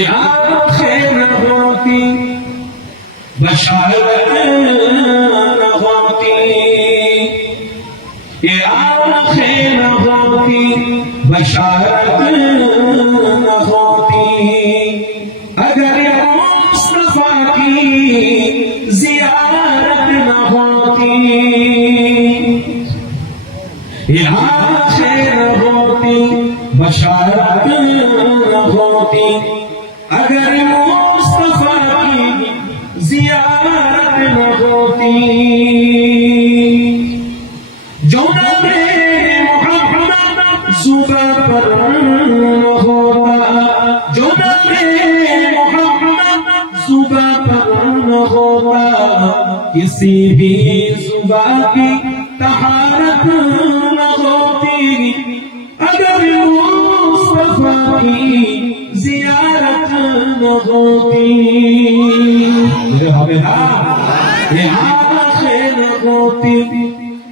آخر ہوتی بشارت نہ ہوتی، یہ آخر ہوتی بشارت نہ ہوتی، اگر مصطفیٰ کی زیارت نہ ہوتی، یہ آخر ہوتی بشارت نہ ہوتی، اگر مصطفیٰ کی زیارت نہ ہوتی، جو نام محمد زباں پر نہ ہوتا، جو نام محمد زباں پر نہ ہوتا، کسی بھی زباں کی طہارت نہ ہوتی، اگر مصطفیٰ کی زیارت نہ ہوتی، یہ آخر ہوتی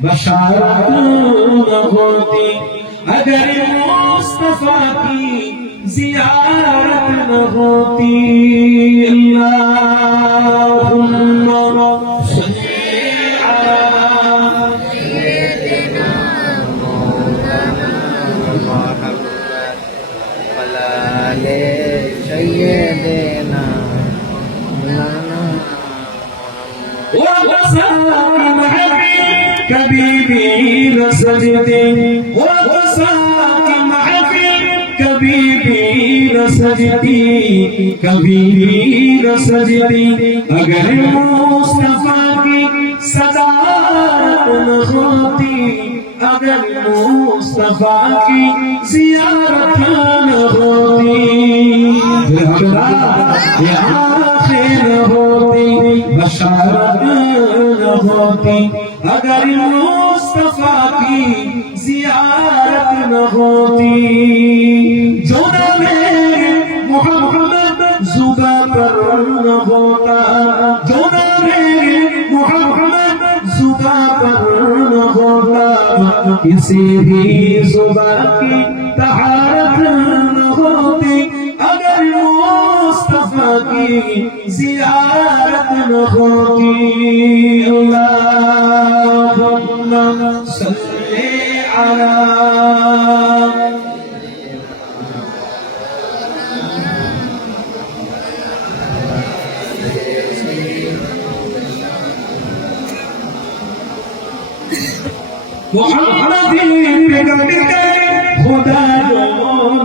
بشارت نہ ہوتی، اگر مصطفیٰ کی زیارت نہ ہوتی، اللہم صلی علی سیدنا مولانا محمد وعلى آل سيدنا مولانا وقسام کبھی بھی نہ سجدی، وقسام کبھی بھی نہ سجدی، کبھی بھی نہ سجدی، اگر مصطفیٰ کی صدارت نہ ہوتی، اگر مصطفیٰ کی زیارت نہ ہوتی، یہ آخر ہوتی بشارت نہ ہوتی، اگر مصطفیٰ کی زیارت نہ ہوتی، جو نام محمد زباں پر نہ ہوتا، جو نام محمد زباں پر نہ ہوتا، کسی بھی زباں کی طہارت نہ ہوتی، اگر مصطفیٰ کی زیارت نہ ہوتی، اللہم صلی علی محمد پہ کٹ کے خدا جو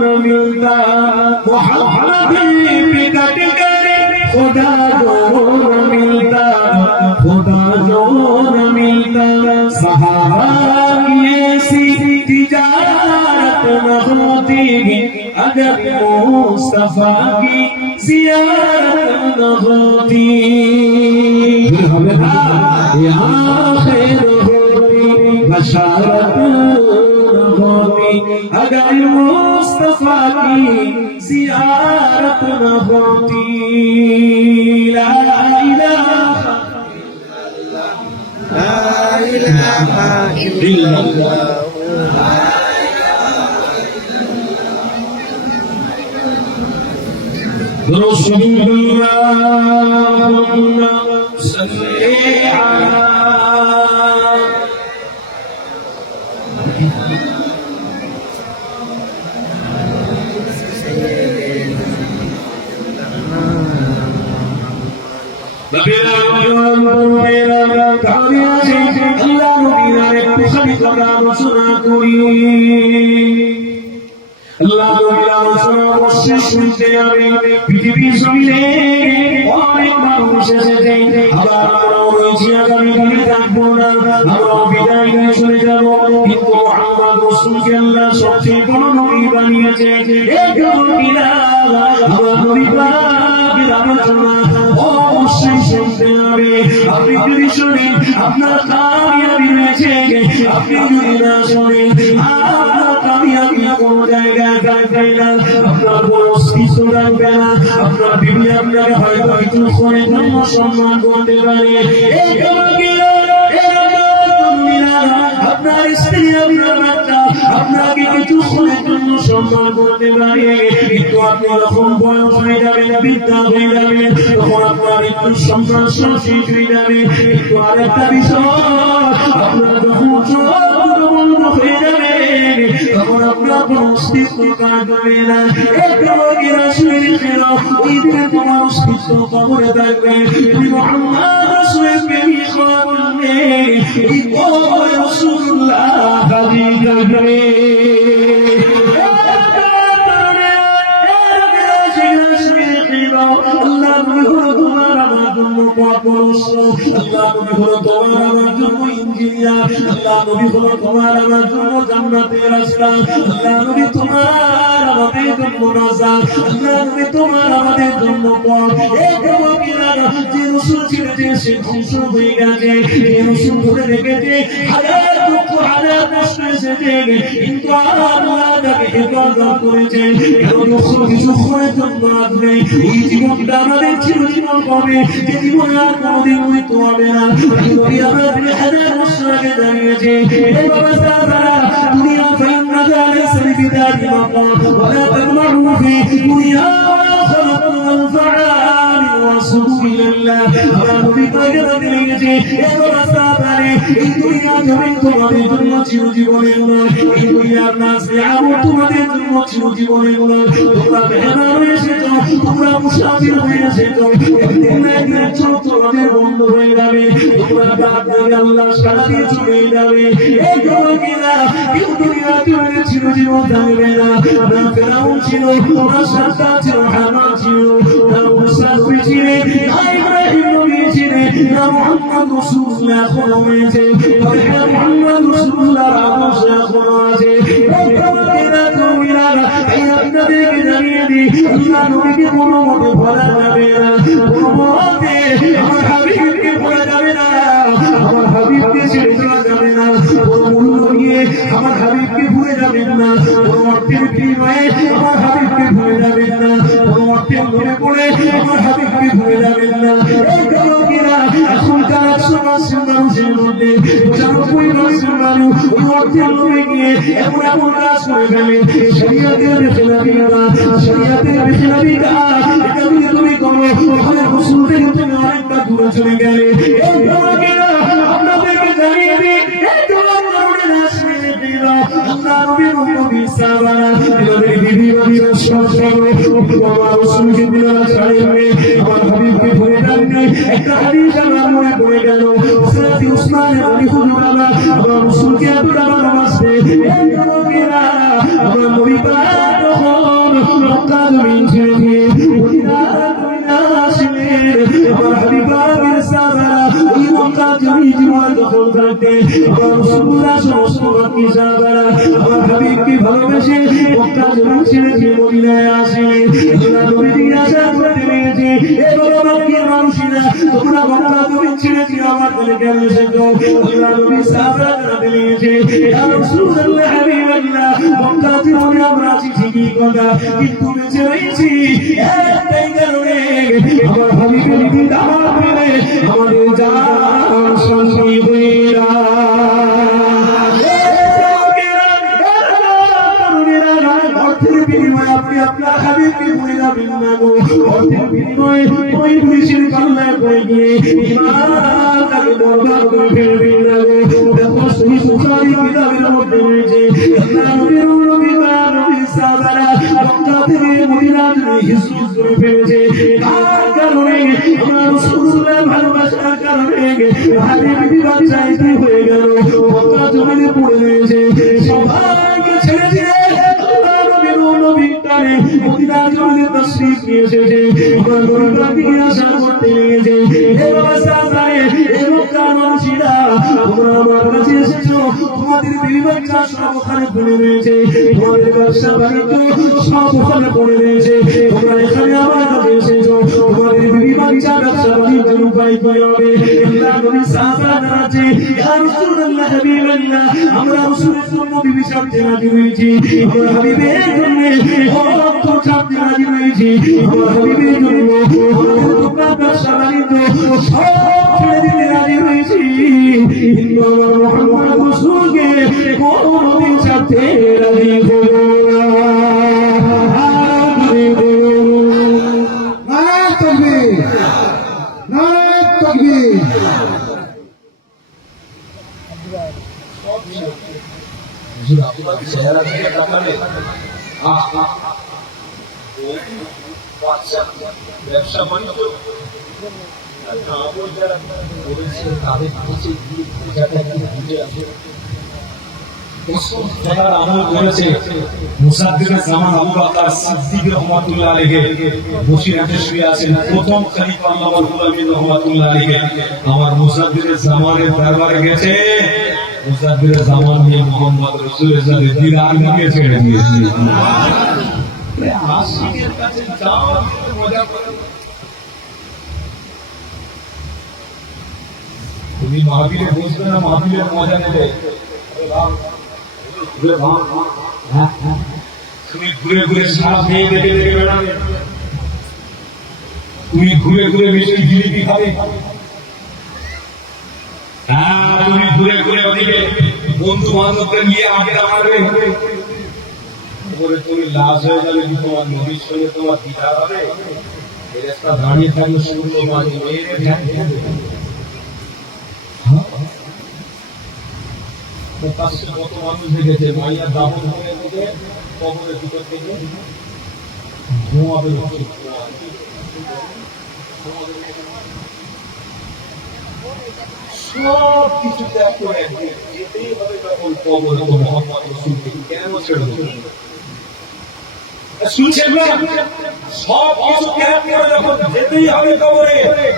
نہ ملتا، محمد پہ کٹ کے خدا جو نہ ملتا، خدا جو نہ ملتا، صحابہ کی ایسی تجارت نہ ہوتی، اگر مصطفیٰ کی زیارت نہ ہوتی، یہ آخر بشارت نہ ہوتی، اگر مصطفیٰ کی زیارت نہ ہوتی، لا الہ لا إله إلا الله رسول اللهم صل على পৃথিবীর জমিনে অনেক মানুষ এসেছে, আবার আমরাও রয়েছি, আগামী দিনে থাকবো না, আমরাও বিদায় নিয়ে চলে যাবো, কিন্তু মুহাম্মদ রাসূলকে আল্লাহ সবচেয়ে বড় নবী বানিয়েছে। এই নবীরা আমার নবী পাকের আলোচনা অবশ্যই শুনতে হবে। আপনি যদি শোনেন আপনার কামিয়াবি রয়েছে, আপনি যদি না শোনেন আপনার কামিয়াবি কোনো জায়গায় থাকবে না, আপনার কোনো অস্তিত্ব থাকবে না, আপনার বিবি আপনাকে হয়তো একটু করে সম্মান করতে পারে। এই আপনার স্ত্রী, আপনার বাচ্চা আপনাকে কিছু সময়ের জন্য সম্মান করতে পারে, কিন্তু আপনি যখন বয়স হয়ে যাবেন, বৃদ্ধা হয়ে যাবেন, তখন আপনার একটু সম্মান শেষ হয়ে যাবে। কিন্তু আরেকটা বিষয়, আপনার যখন বন্ধ হয়ে যাবে, তখন আপনার কোনো অস্তিত্ব থাকবে না। তোমার অস্তিত্ব কবরে থাকবে। তুমি মুহাম্মদ রাসূলের প্রেমিক হবে, এই কবরে রাসূলুল্লাহ হাজির থাকবে। আল্লাহ নবী হলো তোমার আমার জন্য পরামর্শ, আল্লাহ নবী হলো তোমার আমার জন্য ইঞ্জিনিয়ার, আল্লাহ নবী হলো তোমার আমার জন্য জান্নাতের রাস্তা, আল্লাহ নবী তোমার আমাদের জন্য নাজাত, আল্লাহ নবী তোমার আমাদের জন্য পথ। এই কবরকিরা যে রাসূল ছেড়ে দিয়েছে ধ্বংস হয়ে গেছে, যে রাসূল ধরে রেখেছে হাজার দুঃখ হাজার কষ্ট এসেছে, কিন্তু আল্লাহ তাকে হেফাজত করেছে। কিছু সময়ের জন্য আসবে, এই জীবনটা আমাদের চিরজীবন হবে, যে জীবন আর কোনোদিন মৃত্যু হবে না। নবী আমরা 2000 বছর আগে দাঁড়িয়েছে। এই বাবা সাহাবারা দুনিয়া ফাইন্না জালাসা বিদারি মাকাম ওয়া তামারু ফি দুনিয়া খালাকুল ফাআল ওয়া সুবিল্লাহ। আমরা নবী কইতে দাঁড়িয়েছে। এই বাবা সাহাবারে এই দুনিয়া জমিন তোমাদের জন্য চিরজীবনের নয়, এই দুনিয়ার নাসে আমল তোমাদের জন্য চিরজীবনের নয়। তোমরা মেহমান এসেছো, তোমরা মুসাফির হয়ে এসেছো, একদিন না একদিন তোমাদের বন্ধ হয়ে যাবে, তোমরা ডাক দিয়ে আল্লাহ সাড়া দিয়ে চলে যাবে। এই কবরকিরা কেউ দুনিয়াতে চিরজীবন থাকবে না। না ফেরাউন ছিল, না সাদ্দাত ছিল, হামান ছিল, না মুসা নবী ছিলেন, না ইব্রাহিম নবী ছিলেন, না মুহাম্মদ রাসূলুল্লাহ এখনো হয়েছে, তবে মুহাম্মদ রাসূলুল্লাহ আদর্শ এখনো আছে। এই কবরকিরা কবিরা এই আপনাদেরকে জানিয়ে দিই, আল্লাহ নবীকে কোনো মতে ভোলা যাবে না, কোনো মতে আমার হাবিবকে ভোলা যাবে না, আমার হাবিবকে ছেড়ে দেওয়া যাবে না, কোনো মূল্য নিয়ে আমার হাবিবকে ভুলে যাবেন না, কোনো অর্থের বিনিময়ে আমার হাবিবকে ভুলে যাবেন না, কোনো অর্থের লোভে পড়ে আমার হাবিবকে ভুলে যাবেন না। এই কবরকিরা এখনকার 100% মানুষের মধ্যে 95% মানুষ ওই অর্থের লোভে গিয়ে এমন এমন কাজ করে ফেলে, শরীয়তের বেখেলাপি কাজ, শরীয়তের বেখেলাপি কাজ, এটা যদি তুমি করো তাহলে রাসূল থেকে তুমি অনেকটা দূরে চলে গেলে। এই কবরকিরা আপনাদেরকে জানিয়ে দিই, এই তোমার কারণে আসবে না। আল্লাহ নবী নবী সাহাবারা তাদের বিবি বাচ্চা সব আমার রাসূলকে দিলাম ছাড়িয়ে আমার হাবিবকে ভুলে যাননি। একটা হাদিস আমার মনে পড়ে গেল, হযরত উসমান গনি হুজুর আমার রাসূলকে এতটা ভালোবাসে। এই কবরকিরা আমার নবী পাক তখন মক্কা জমিন ছেড়ে দিয়ে মদিনা আসলেন। আমার হাবিব পাকের সাহাবারা ওই মক্কা জমিন জীবন দখল করতে আমার রাসূলুল্লাহ সমস্ত বাকি সাহাবারা আমার হাবিবকে ভালোবেসে মক্কা জমিন ছেড়ে দিয়ে মদিনায় আসেন। আল্লাহ নবী জিজ্ঞাসা করতে লেগেছে, এ বাবা মক্কার মানুষেরা তোমরা মক্কা জমিন ছেড়ে দিয়ে আমার কাছে কেন এসেছো? আল্লাহ নবী সাহাবারা জানাতে লেগেছে, ইয়া রাসূলুল্লাহ হাবিবাল্লাহ, মক্কা জীবনে আমরা আছি ঠিকই কথা, কিন্তু বেঁচে রয়েছি একটাই কারণে, আমার হাবিবের দিদার পেলে আমাদের জান শান্তি হয়ে অর্থের বিনিময়ে আপনি আপনার হাবিবকে ভুলে যাবেন না গো। অর্থের বিনিময়ে ওই পুলিশের পাল্লায় পড়ে গিয়ে ইমানটাকে বরবাদ করে ফেলবেন না গো। দেখো সহিহ বুখারী কিতাবের মধ্যে রয়েছে, আল্লাহ নবীর নবী নবী সাহাবারা মক্কা থেকে মদিনাতে হিজরত করে ফেলেছে। তার কারণে আমরা রাসূলুল্লাহ ভালোবাসার কারণে হাবিব বাচ্চা এটি হয়ে গেল, মক্কা জমিনে পড়ে রয়েছে, সবাইকে ছেড়ে দিয়ে মদিনা জমিনে তাশরীফ নিয়ে এসেছে। আমার নবীকে আশা করতে লেগেছে, হে বাবা সাহাবায়ে, হে মক্কার মানুষেরা, তোমরা আমার কাছে এসেছো, তোমাদের বিবি বাচ্চা সব ওখানে পড়ে রয়েছে, তোমাদের ব্যবসা বাণিজ্য সব ওখানে পড়ে রয়েছে, তোমরা এখানে আমার কাছে এসেছো, তোমাদের বিবি বাচ্চা ব্যবসা বাণিজ্যের উপায় করে হবে আল্লাহ নবী সাহাবারা আছে ইয়া রাসূলুল্লাহ হাবিবাল্লাহ আমরা রাসূলের জন্য বিবি সাথে রাজি হয়েছি আমরা হাবিবের জন্য অর্থ সাথে রাজি হয়েছি আমরা হাবিবের জন্য তোমরা সালামিত সব ছেড়ে দিতে রাজি হয়েছি কিন্তু আমার মুহাম্মদ রাসূলকে কোনদিন সাথে রাজি হবো না নারায়ে তাকবীর নারায়ে তাকবীর চেহারা দিকে তাকালে ব্যবসা বাণিজ্য তাদের কাছে আমল করেছে মুসাদ্দিদের জামান আবু বকর সিদ্দিক রাহমাতুল্লাহ আলাইহি বসিরহাটে শুয়ে আছেন প্রথম খলিফা আল্লাহুল আমিন রাহমাতুল্লাহ আলাইহি আমার মুসাদ্দিদের জামানের দরবারে গেছে মুসাদ্দিদের জামান নিয়ে মুহাম্মদ রাসূলের সাথে দিদার নিয়ে ছেড়ে দিয়েছে আশিকের কাছে যাও মজা করো তুমি মাহফিলে বসবে না মাহফিলের মজা নেবে তুমি ঘুরে ঘুরে সারা মেয়ে দেখে দেখে বেড়াবে তুমি ঘুরে ঘুরে মিষ্টি জিলিপি খাবে তুমি ঘুরে ঘুরে ওদিকে বন্ধু বান্ধবদের নিয়ে আড্ডা মারবে তুমি লাশ হয়ে যাবে কি তোমার নবীর সঙ্গে তোমার দিদার হবে ফেরেশতা দাঁড়িয়ে থাকলে শুনলো মানে মেয়ের ধ্যান দেবে প্রকাশ্যে কত মানুষ দেখেছে মাইয়া দাফন করে দিতে কবরের ভিতর থেকে ধোঁয়া বেরোচ্ছে সব কিছু ত্যাগ করে যেতেই হবে তখন কবরে তো মুহাম্মদ রাসূলকে কেন ছেড়ে দেবে শুনছেন না সব কিছু ত্যাগ করে যখন যেতেই হবে কবরে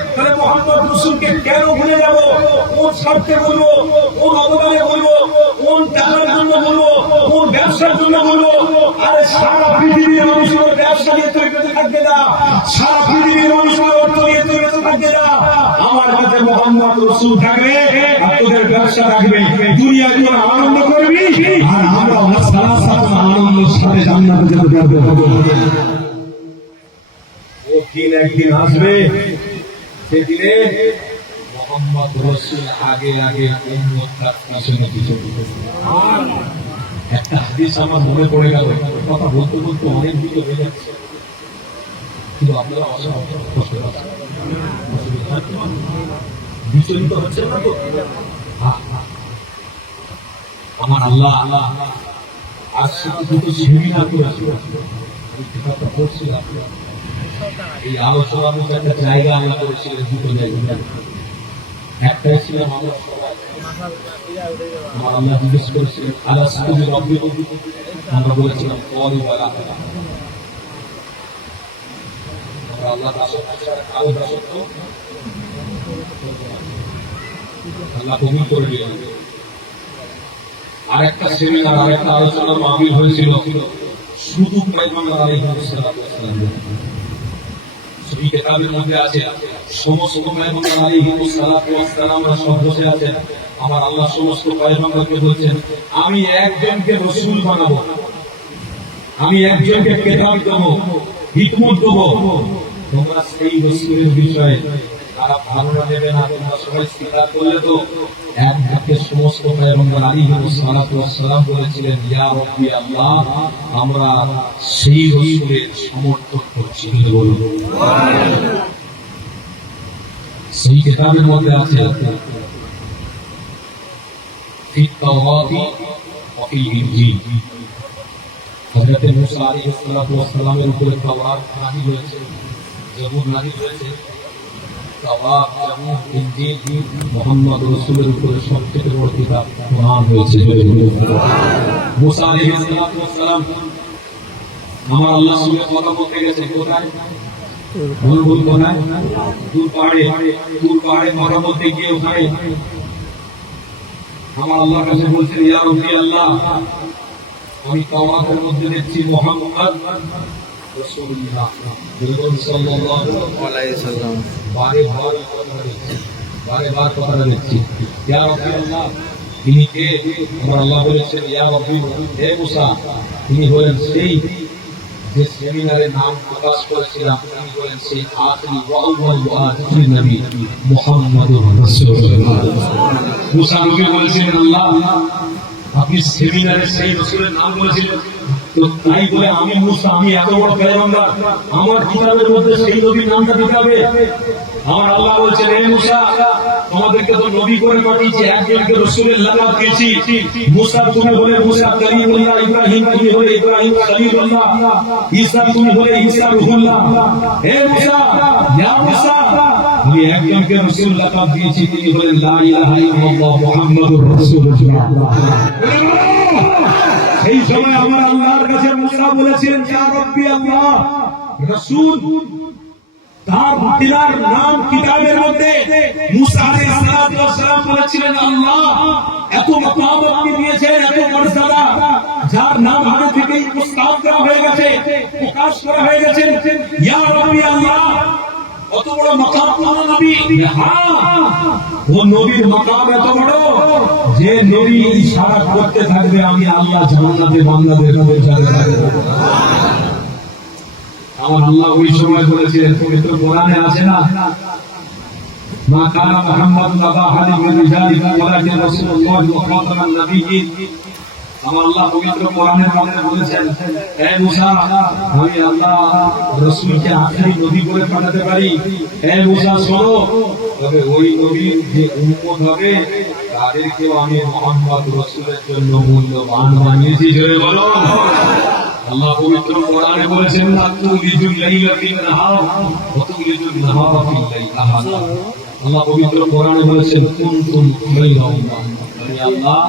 তাহলে মুহাম্মদ রাসূলকে কেন ভুলে যাব কোন স্বার্থে বলবো কোন অবদানে বলবো কোন টাকার জন্য বলবো কোন ব্যবসার জন্য বলবো আরে সারা পৃথিবীর মানুষগুলো ব্যবসা নিয়ে তৈরি করতে থাকবে না সারা পৃথিবীর মানুষগুলো অর্থ নিয়ে তৈরি করতে থাকবে না আমার কাছে মুহাম্মদ রাসূল থাকবে আর তোদের ব্যবসা থাকবে দুনিয়ায় তোরা আনন্দ করবি আর আমরা সারা সারা আনন্দের সাথে জান্নাতে যেতে পারবো ও দিন একদিন আসবে সেদিনে মুহাম্মদ রাসূল আগে আগে উম্মতের পিছনে পিছনে একটা হাদিস আমার মনে পড়ে গেল কথা বলতে বলতে অনেক দিকে হয়ে যাচ্ছে কিন্তু আপনারা অসহায় কষ্ট পাচ্ছেন বিচলিত হচ্ছেন না তো আমার আল্লাহ আজ শুধু দুটো সেমিনার করেছিল এই আলোচনার মধ্যে একটা জায়গা আমরা করেছিলেন দুটো জায়গা একটাই ছিলাম আমরা সবাই আমার আল্লাহ জিজ্ঞেস করেছিলেন আল্লাহ সুযোগ আমরা বলেছিলাম আল্লাহ আল্লাহ কবুল করে দিলেন আরেকটা সেমিনার আরেকটা আলোচনার মাহফিল হয়েছিল শুধু পয়গম্বর আলাইহিস সালাম সেই কিতাবের মধ্যে আছে সমস্ত পয়গম্বর আলাইহিস সালামরা সব বসে আছেন আমার আল্লাহ সমস্ত পয়গম্বরকে বলছেন আমি একজনকে রাসূল বানাবো আমি একজনকে কিতাব দেব হিকমত দেব তোমরা সেই রাসূলের বিষয়ে খারাপ ধারণা নেবে না তোমরা সবাই স্বীকার করলে তো এক ধাপে সমস্ত পয়গম্বর আলাইহিস সালাম বলেছিলেন ইয়া রাব্বি আল্লাহ আমরা সেই রাসূলের সমর্থন করছি বলুন সেই কিতাবের মধ্যে আছে ফিত তাওরাতি ওয়া ফিল ইনজিল হযরত মুসা আলাইহিস সালামের উপরে তাওরাত নাযিল হয়েছে জবুর নাযিল হয়েছে তাওরাত জবুর ইনজিল মুহাম্মদ রাসূলের উপরে সবচেয়ে বড় কিতাব কোরআন হয়েছে মুসা আলাইহিস সালাম আমার আল্লাহর সঙ্গে কথা বলতে গেছে কোথায় বুলবুল কোথায় দূর পাহাড়ে কথা বলতে গিয়ে ওখানে আমার আল্লাহর কাছে বলছেন ইয়া রাব্বি আল্লাহ আমি তাওরাতের মধ্যে দেখছি মুহাম্মদ রাসূলুল্লাহ সাল্লাল্লাহু আলাইহি ওয়াসাল্লাম বারে বার কথা দিচ্ছি ইয়া রাব্বুল্লাহ তিনি কে? আমার আল্লাহ বলেছেন ইয়া রাব্বি হে মুসা, তিনি বলেন সেই যে সেমিনারে নাম প্রকাশ করেছিলাম, তিনি বলেন সেই আখিরি ওয়া আউয়াল ওয়া আখির নবী মুহাম্মদুর রাসূলুল্লাহ। মুসা নবী বলেছিলেন আল্লাহ আপনি সেমিনারে সেই রাসূলের নাম বলেছিলেন, তো তাই বলে আমি মুসা, আমি এত বড় পয়গম্বর, আমার কিতাবের মধ্যে সেই নবীর নামটা দিতে হবে? আমার আল্লাহ বলছেন হে মুসা, তোমাদেরকে তো নবী করে পাঠিয়েছি, একজনকে রাসূলের লাকাব দিয়েছি। মুসা তুমি বলে মুসা কালিমুল্লাহ, ইব্রাহিম তুমি বলে ইব্রাহিম খলিলুল্লাহ, ঈসা তুমি বলে ঈসা রূহুল্লাহ। হে মুসা, ইয়া মুসা, আমি একজনকে রাসূল লাকাব দিয়েছি, তিনি বলেন লা ইলাহা ইল্লাল্লাহ মুহাম্মাদুর রাসূলুল্লাহ। এই সময় আমার আল্লাহর কাছে মুসা বলেছিলেন ইয়া রাব্বি আল্লাহ, রাসূল তার পিতার নাম কিতাবের মধ্যে মুসা আলাইহিস সালাম বলেছিলেন আল্লাহ এত মাকাম আপনি দিয়েছেন, এত মর্যাদা, যার নাম আগে থেকেই প্রস্তাব করা হয়ে গেছে, প্রকাশ করা হয়ে গেছে। ইয়া রাব্বি আল্লাহ, কত বড় মাকাম কোন নবী? হ্যাঁ, ও নবীর মাকাম এত বড় যে নবী ইশারা করতে থাকবে আমি আল্লাহ জান্নাতে বান্দাদের পৌঁছাতে থাকব। আমার আল্লাহ ওই সময় বলেছিলেন, পবিত্র কোরআনে আছে না, মা কানা মুহাম্মাদুন আবা আহাদিন মিন রিজালিকুম ওয়ালাকিন রাসূলুল্লাহ ওয়া খাতামান নাবিয়্যিন। আমার আল্লাহ পবিত্র কোরআনের মধ্যে বলেছেন হে মুসা, আমি আল্লাহ রাসূলকে আখেরি নবী করে পাঠাতে পারি। হে মুসা শোনো, তবে ওই নবীর যে উম্মত হবে তাদেরকেও আমি মুহাম্মদ রাসূলের জন্য মূল্যবান বানিয়েছি। জোরে বলো। আল্লাহ পবিত্র কোরআনে বলেছেন তুলিজুল লাইলা ফিন নাহার ওয়া তুলিজুল নাহারা ফিল লাইল। আল্লাহ পবিত্র কোরআনে বলেছেন কুনতুম খায়রা উম্মাহ, আল্লাহ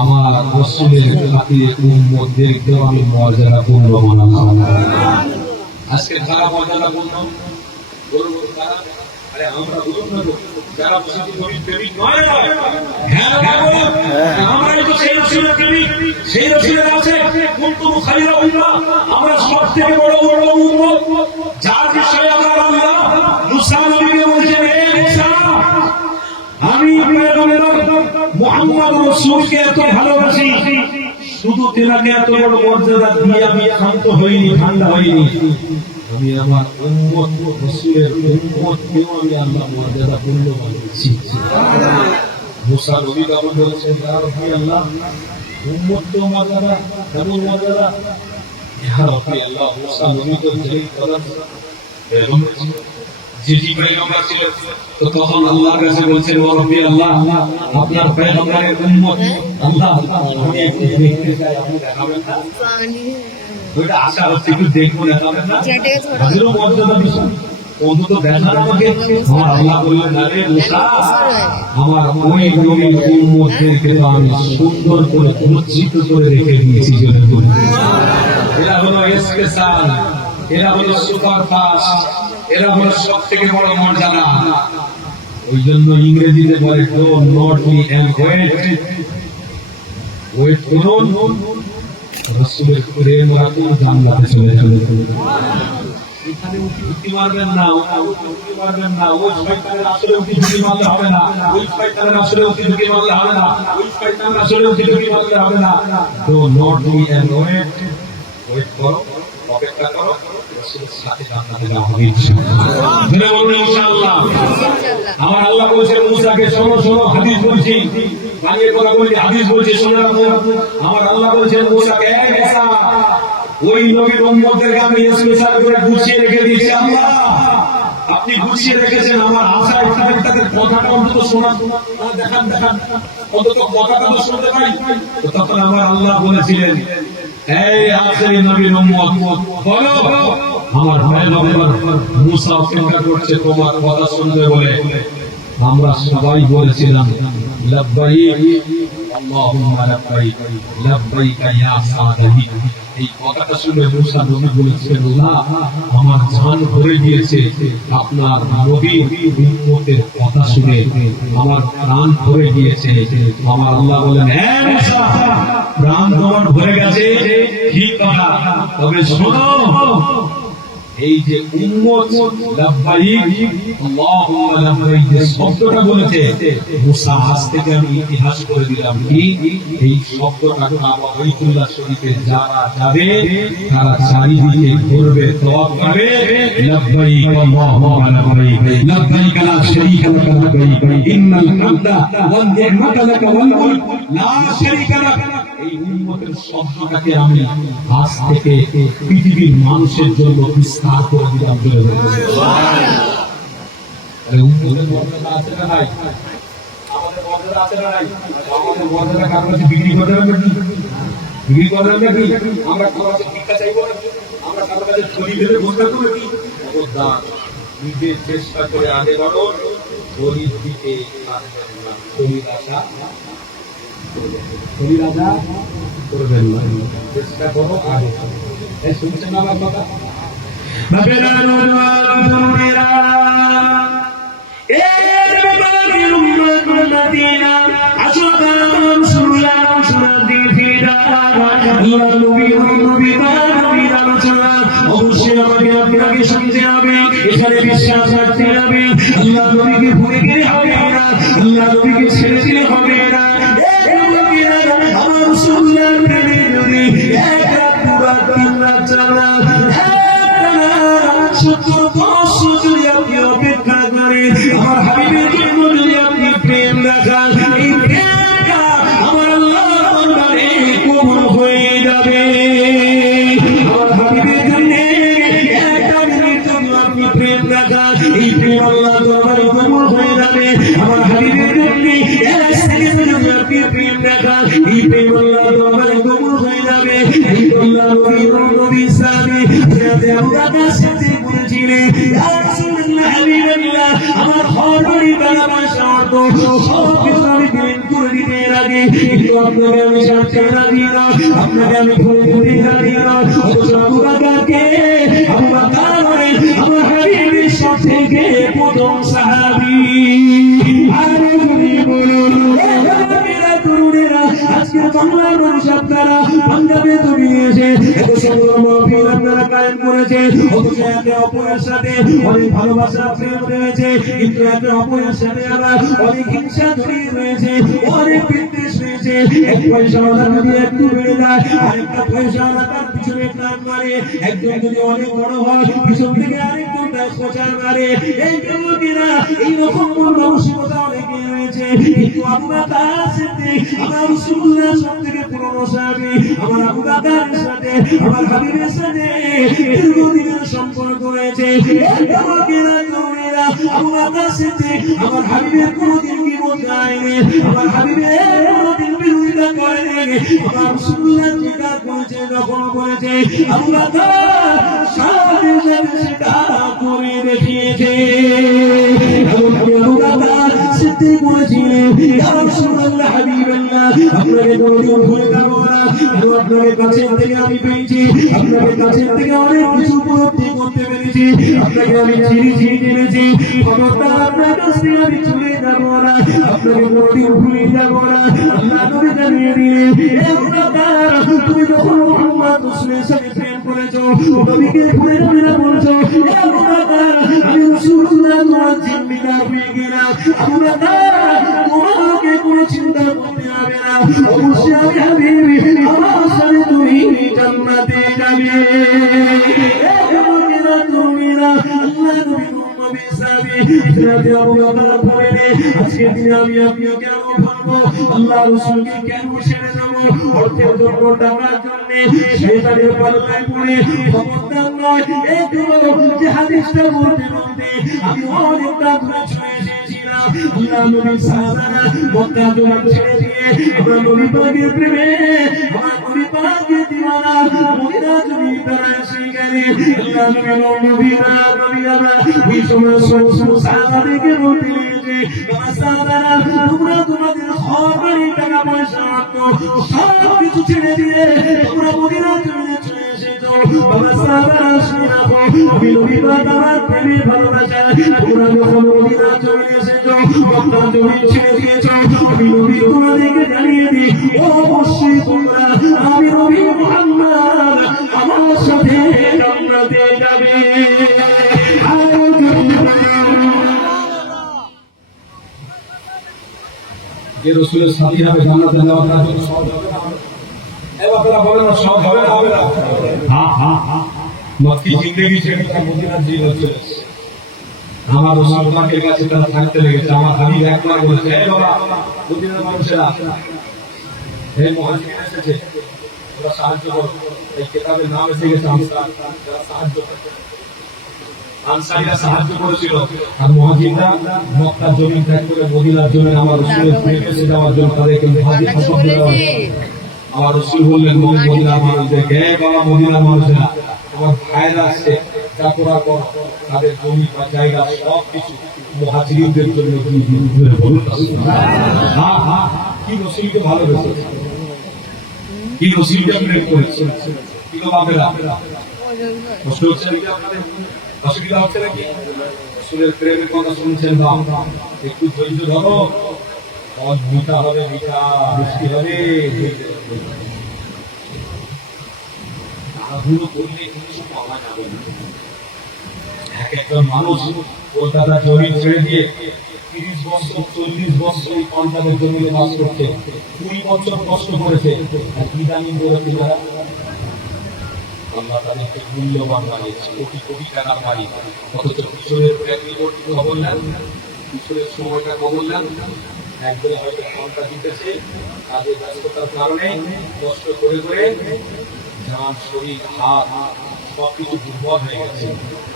আমার রাসূলের খাতিরে উম্মতদেরকে আমি মর্যাদাপূর্ণ বানালাম। আজকে যারা মর্যাদাপূর্ণ বলবো তারা, আরে আমরা বলুন না যারা মুসলিম নবীর প্রেমিক নয়, হ্যাঁ আমরাই তো সেই রাসূলের প্রেমিক, সেই রাসূলের আছে কুনতুম খায়রা উম্মাহ, আমরা সবথেকে বড় উম্মত, যার বিষয়ে আমরা আল্লাহ মুসা নবীকে বলেছেন হে মুসা, আমি পয়গম্বর মুহাম্মদ রাসূলকে এত ভালোবাসি, শুধু তেনাকে এত বড় মর্যাদা দিয়ে আমি শান্ত হইনি, ঠান্ডা হইনি, আমি আমার উম্মত রাসূলের উম্মতকেও আমি আল্লাহ মর্যাদাপূর্ণ বানিয়েছি। মুসা নবী কেমন বলেছেন ইয়া রাব্বি আল্লাহ, উম্মত তো মর্যাদা, কেমন মর্যাদা? ইয়া রাব্বি আল্লাহ, মুসা নবী তো যেই করেন পয়গম্বর জি পয়গম্বর ছিল, তো তখন আল্লাহর কাছে বলছেন ও রাব্বি আল্লাহ, আপনার পয়গম্বরের উম্মত আল্লাহ আমি একটু দেখতে চাই, আপনি দেখাবেন না? ওইটা আশা হচ্ছে একটু দেখবো, দেখাবেন না? হাজিরও মর্যাদা বিষয় অন্তত দেখান আমাকে। আমার আল্লাহ বললেন আরে মুসা, আমার ওই নবীর উম্মতদেরকে তো আমি সুন্দর করে পরিচিত করে রেখে দিয়েছি। জন্য এরা হলো স্পেশাল, এরা হলো সুপারফাস্ট, এরা হলো সব থেকে বড় মর্যাদা। ওই জন্য ইংরেজিতে বলে do not be and wait করুন, রাসূলের প্রেম রাখুন, জান্নাতে চলে যাবেন। এখানে উঠি মারবেন না, উঠি মারবেন না, ওই শয়তানের আসলে উঠি মারলে হবে না, ওই শয়তানের আসলে উঠি মারলে হবে না, ওই শয়তানের আসলে উঠি মারলে হবে না। Do not be and wait করো, অপেক্ষা করো, রাসূলের সাথে জান্নাতে যাওয়া হবে ইনশাআল্লাহ। জেনে বলুন ইনশাআল্লাহ। আমার আল্লাহ বলেছেন মুসাকে শোনো শোনো, হাদিস বলছি, বানিয়ে কথা বলছি, হাদিস বলছি, শোনো রাখো। আমার আল্লাহ বলেছেন মুসাকে হে মুসা, ওই নবীর উম্মতদেরকে আমি স্পেশাল করে গুছিয়ে রেখে দিয়েছি। আল্লাহ আপনি গুছিয়ে রেখেছেন, আমার আশা তাদের কথাটা অন্তত শোনা, দেখান দেখান, অন্তত কথাটা তো শুনতে পাই। তখন আমার আল্লাহ বলেছিলেন এই আখেরি নবীর উম্মত বলো, আমার পয়গম্বর মুসা অপেক্ষা করছে তোমার কথা শুনবে বলে। আমরা সবাই বলেছিলাম লাব্বাইক আল্লাহুম্মা লাব্বাইক লাব্বাইক ইয়া সাদি। এই কথাটা শুনে মুসা নবী বলেছিলেন, আল্লাহ আমার জান ভরে গিয়েছে আপনার নবীর উম্মতের কথা শুনে, আমার প্রাণ ভরে গিয়েছে। আমার আল্লাহ বলেন, হ্যাঁ মুসা, প্রাণ তোমার ভরে গেছে ঠিক কথা, তবে শোনো এই যে উম্মত লাব্বাইক আল্লাহুম্মা লাব্বাইক যে শব্দটা বলেছে মুসা, আজ থেকে আমি ইতিহাস করে দিলাম কি এই শব্দটা কাবা বাইতুল্লাহ শরীফে যারা যাবে তারা চারিদিকে ঘুরবে, তওয়াফ করবে, লাব্বাইক আল্লাহুম্মা লাব্বাইক লাব্বাইক লা শারীকা লাক লাব্বাইক ইন্নাল হামদা ওয়ান নি'মাতা লাক ওয়াল মুলক লা শারীকা লাক। এই উম্মতের শব্দটাকে আমি আজ থেকে পৃথিবীর মানুষের জন্য বিস্তার করে দিলাম। উম্মতের মর্যাদা আছে না নাই? আমাদের মর্যাদা আছে না নাই? আমাদের মর্যাদা কারোর কাছে বিক্রি করে দেবে নাকি? বিক্রি করে দেবে নাকি? আমরা কারোর কাছে ভিক্ষা চাইবো নাকি? আমরা কারোর কাছে ছড়ি দেবে বসে থাকবো নাকি? খবরদার, নিজের চেষ্টা করে আগে বাড়ো, গরিব দিকে আসবেন না, শরীর আশা করবেন না, চেষ্টা করো আগে। শুনছেন আমার কথা? বাবেরা নওজওয়ানেরা এর বাগির উম্মত মদিনা আশাকা রাসূলুল্লাহ সুনাদি ফিদা ইয়া নবী নবী নবী রাসূলুল্লাহ। অবশ্যই আমাকে আপনাকে শুনতে হবে, এখানে বিশ্বাস রাখতে হবে, আল্লাহ নবীকে ভুলে গেলে হবে না, আল্লাহ নবীকে ছেড়ে দিলে হবে না। আমার রাসূলুল্লাহ প্রেমে যদি এক রাত পুরা তিন রাত চালা সত্তর বছর যদি আপনি অপেক্ষা করেন, আমার হাবিবের জন্য যদি আপনি প্রেম রাখান, এই প্রেমটা আমার আল্লাহর দরবারে কবুল হয়ে যাবে। আমার হাবিবের জন্য একটা মিনিট যদি আপনি প্রেম রাখান, এই প্রেম আল্লাহর দরবারে কবুল হয়ে যাবে। আমার হাবিবের জন্য এক সেকেন্ড যদি আপনি প্রেম রাখান, এই প্রেম আল্লাহর দরবারে কবুল হয়ে যাবে। এই আল্লাহ নবী সাহাবী হযরত আবু বকর সিদ্দিক বলেছিলেন, ইয়া রাসূলুল্লাহ হাবিবাল্লাহ, আমার ঘরবাড়ি টাকা-পয়সা অর্থ সব কিছু আমি দান করে দিতে রাজি, কিন্তু আপনাকে আমি ছাড়তে রাজি না, আপনাকে আমি ভুলে যেতে রাজি না। অথচ আবু বকরকে আবু বকর বলেন আমার হাবিবের সবথেকে প্রথম সাহাবী। আর যদি বলুন তরুণেরা, আজকের বাংলার মানুষ আপনারা পাঞ্জাবে তুমি এসে এত সুন্দর মাহফিল আপনারা কায়েম করেছে, অথচ একে অপরের সাথে অনেক ভালোবাসা প্রেম রয়েছে, কিন্তু একে অপরের সাথে আবার অনেক হিংসা জড়িয়ে রয়েছে, অনেক বিদ্বেষ রয়েছে। এক পয়সা যদি একটু বেড়ে যায়, আরেকটা পয়সা তার পিছনে টান মারে, একজন যদি অনেক বড় হয় পিছন থেকে আরেকজন তার খোঁচার মারে। এই যুবকেরা এইরকম মানসিকতা অনেকে রয়েছে, কিন্তু আবু বকর সিদ্দিক আমার রাসূলুল্লাহ সবথেকে পুরনো সাহাবী, আমার আবু বকরের সাথে আমার হাবিবের সাথে দীর্ঘদিনের সম্পর্ক রয়েছে। যুবকেরা তরুণেরা, আবু বকর সিদ্দিক আমার হাবিবের কোনদিন বিরোধ করেনি, আমার হাবিবের কোনদিন বিরোধিতা করেনি। আমার রাসূলুল্লাহ যেটা করেছে যখন করেছে, আবু বকর সাথে সাথে সেটা করে দেখিয়েছে। আবু বকর সিদ্দিক বলেছিলেন, ইয়া রাসূলুল্লাহ হাবিবাল্লাহ, আপনাকে কোনদিন ভুলে যাব না, আপনাকে কাছের থেকে আমি পেয়েছি, আপনাকে কাছের থেকে অনেক কিছু উপলব্ধি করতে পেরেছি, আপনাকে আমি চিনি জেনেছি, খবরদার আপনার কাছ থেকে আমি চলে যাব না, আপনাকে কোনদিন ভুলে যাব না। আল্লাহ নবী জানিয়ে দিলেন, হে আবু বকর, তুমি যখন মুহাম্মদ রাসূলের সাথে প্রেম করেছো, নবীকে ভুলে যাবে না বলছো, হে আবু বকর, আমি রাসূলুল্লাহ তোমার জিম্মিদার হয়ে গেলাম। আবু বকর, তোমাকে কোনো চিন্তা করতে হবে না, অবশ্যই আমি হাবিবি, আমার সাথে তুমি জান্নাতে যাবে। আল্লাহ নবী নবী সাহাবী হযরত আবু বকর বলেন, আজকে দিনে আমি আপনি কেন ভাববো, আল্লাহ রাসূলকে কেন ছেড়ে দেব, অর্থের জন্য, টাকার জন্য শয়তানের পাল্লায় পড়ে। খবরদার নয়, এই যে হাদিসটা বলতে বলতে আমি অনেকটা দূরে চলে এসেছিলাম। আল্লাহ নবী সাহাবারা মক্কা জমিন ছেড়ে দিয়ে আমরা নবী পাকের প্রেমে, আমার নবী পাকের দিওয়ানা মদিনা জমিন তারা এসে গেলেন। আল্লাহ নবীরা ওই সময় সাহাবাদেরকে বলতে করে সাহাবারা তোমরা তোমাদের ঘর বাড়ি টাকা পয়সা সব কিছু ছেড়ে দিয়ে তোমরা মদিনা চলে এসেছো বাবা সাহাবারা শুনে রাখো আমি নবী পাক আমার প্রেমে ভালোবাসা তোমরা যখন মদিনা চলে এসেছো মক্কা জমিন ছেড়ে দিয়েছো আমি নবী তোমাদেরকে জানিয়ে দিই ও অবশ্যই তোমরা আমি নবী মুহাম্মদ আমার সাথে জান্নাতে যাবে যে রসুলের সাথী হবে জান্নাতে যাওয়া তার জন্য সহজ হবে না? এবার বলেন না সহজ হবে না? হবে না? মক্কি জিন্দেগি ছেড়ে তার মদিনার জীবন চলে এসেছে। আমার রসুল পাকের কাছে তারা থাকতে লেগেছে। আমার হাবিব একবার বলেছে, হে বাবা মদিনার মানুষেরা, হে মুহাজির এসেছে, ওরা সাহায্য করো। এই কিতাবের নাম এসে গেছে আনসার, যারা সাহায্য করে। আনসারীরা সাহায্য করেছিল আর মুহাজিররা মক্কার জমিন ত্যাগ করে মদিনার জমিনে আমার রাসূলের প্রেমে এসে যাওয়ার জন্য তাদেরকে মুহাজির শব্দ দেওয়া হয়েছে। আমার রাসূল বললেন মদিনার মানুষদেরকে, হে বাবা মদিনার মানুষেরা, আমার ভাইরা আসছে, যা তোরা কর, তাদের জমি বা জায়গা সব কিছু মুহাজিরদের জন্য দিয়ে বলুন সুবহানাল্লাহ। কি রাসূলকে ভালোবেসেছে, কি রাসূলকে প্রেম করেছে, কি গো বাপেরা কষ্ট হচ্ছে নাকি আপনাদের? অসুবিধা হচ্ছে নাকি? রাসূলের প্রেমের কথা শুনছেন না, একটু ধৈর্য ধরো, আজ মিঠা হবে, মিঠা বৃষ্টি হবে। তাড়াহুড়ো করলে কিছু পাওয়া যাবে না। এক একজন মানুষ কলকাতা জমি ছেড়ে দিয়ে 30 বছর 40 বছর এই পাঞ্জাবের জমিতে বাস করছে, 20 বছর কষ্ট করেছে, আর কি জানি করেছে যারা আল্লাহ তাদেরকে মূল্যবান বানিয়েছে, কোটি কোটি টাকার মালিক। অথচ কিশোরের খবর নেন, কিশোরের সময়টা খবর নেন, একদিনে হয়তো ঘন্টা দিতেছে, কাজের ব্যস্ততার কারণে কষ্ট করে করে জান শরীর হাত সবকিছু দুর্বল হয়ে গেছে।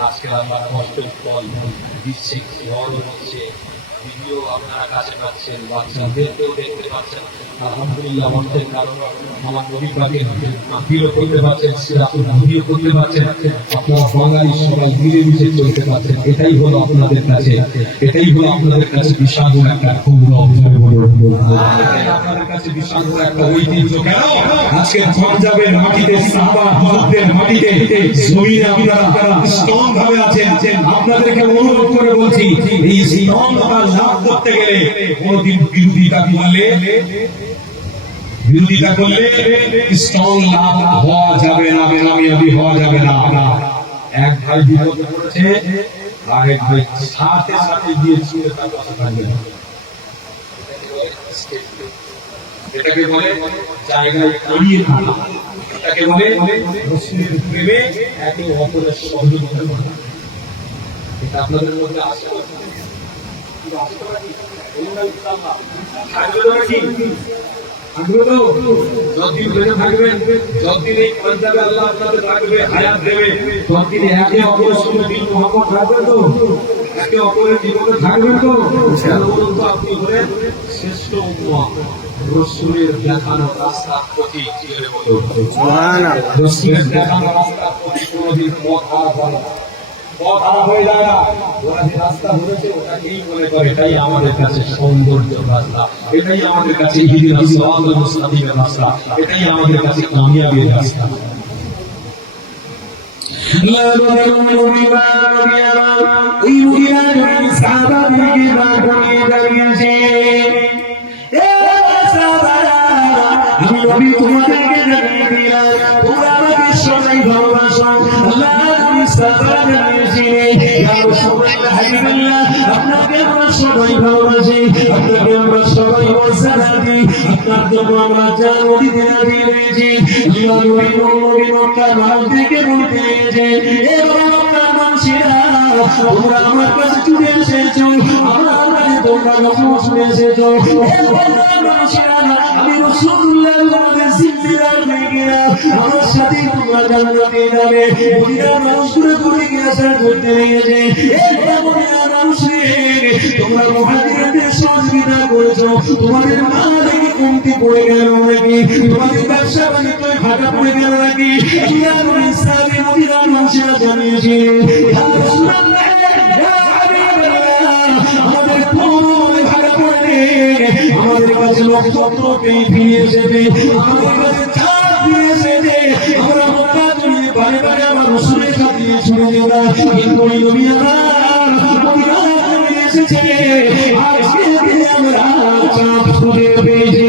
আজকে আল্লাহ কষ্টের ফল দিচ্ছে, ঝড় হচ্ছে, ভিডিও আপনারা কাছে পাচ্ছেন, বাচ্চাদেরকেও দেখতে পাচ্ছেন। আলহামদুলিল্লাহ অর্থের কারণে আমার নবী পাকের আপিলও করতে পারছেন, ভিডিও করতে পারছেন, আপনারা বাঙালি সবাই মিলেমিশে চলতে পারছেন। এটাই হলো আপনাদের কাছে, এটাই হলো আপনাদের কাছে বিশাল একটা গৌরব, আপনাদের কাছে বিশাল একটা ঐতিহ্য। কেন আজকে পাঞ্জাবের মাটিতে, সাহাবা হুজুরদের মাটিতে জমিনে আপনারা স্ট্রং ভাবে আছেন। আপনাদেরকে অনুরোধ করে বলছি, এই স্ট্রংটা লাভ করতে গেলে কোনদিন বিরোধিতা করলে স্ট্রং লাভ হওয়া যাবে না, কামিয়াবি হওয়া যাবে না। এক ভাই বিপদে পড়েছে, আরেক ভাই সাথে সাথে গিয়ে ছুঁড়ে তার পাশে থাকবে না। এটাকে বলে জায়গায় দাঁড়িয়ে থাকা, এটাকে বলে রাসূলের প্রেমে একে অপরের সহযোগিতা করা। এটা আপনাদের মধ্যে আছে? যতদিন বেঁচে থাকবেন, যতদিন এই পাঞ্জাবে আল্লাহ আপনাদের থাকবে, হায়াত দেবে, ততদিন একে অপরের সঙ্গে দিল মোহাম্মদ থাকবে তো, একে অপরের জীবনে থাকবেন তো। আপনি হলেন শ্রেষ্ঠ উম্মত, রাসূলের দেখানো রাস্তা প্রতীক। রাসূলের দেখানো রাস্তা প্রতীক কোনদিন পথ হারা হয় না, পথ হারা হয়ে যায় না। ওরা যে রাস্তা ধরেছে ওটাকেই মনে করে এটাই আমাদের কাছে সৌন্দর্য রাস্তা, এটাই আমাদের কাছে ইহদিনাস সিরাতাল মুস্তাকিমের রাস্তা, এটাই আমাদের কাছে কামিয়াবির রাস্তা। আমি নবী তোমাদেরকে জানিয়ে দিলাম, তোমরা আমাকে সবাই ভালোবাসো। আপনাকে আমরা সবাই ভালোবাসি, আপনাকে আমরা সবাই মর্যাদা দিই, আপনার জন্য আমরা জান দিতে রাজি রয়েছি। মানুষদেরকে বলতে রয়েছে, মক্কার মানুষেরা তোমরা আমার কাছে ছুটে এসেছো, আমার কাছে তোমরা যখন শুনে এসেছো, মানুষেরা আমি রাসূলুল্লাহ তোমাদের জিম্মেদার হয়ে গেলাম, আমার সাথে তোমরা জান্নাতে যাবে। মদিনার মানুষগুলো করে আশা করতে লেগেছে, মদিনার মানুষের তোমরা মুহাজিরদের সহযোগিতা করেছো, তোমাদের মাল থেকে কমতি পড়ে গেল নাকি, তোমাদের ব্যবসা বাণিজ্য ফাঁকা পড়ে গেল নাকি, মদিনার মানুষেরা জানিয়েছে আমাদের কাছে নক্ষত্র পেয়ে ফিরে এসেছে, আমাদের কাছে চাঁদ ফিরে এসেছে। আমরা মক্কা জমিনে বারে বারে আমার রসুলের কাছে ছুড়ে দেব না, কিন্তু ওই নবী আমার মদিনায় ফিরে এসেছে। আজকে দিনে আমরা চাঁদ খুঁজে পেয়েছি।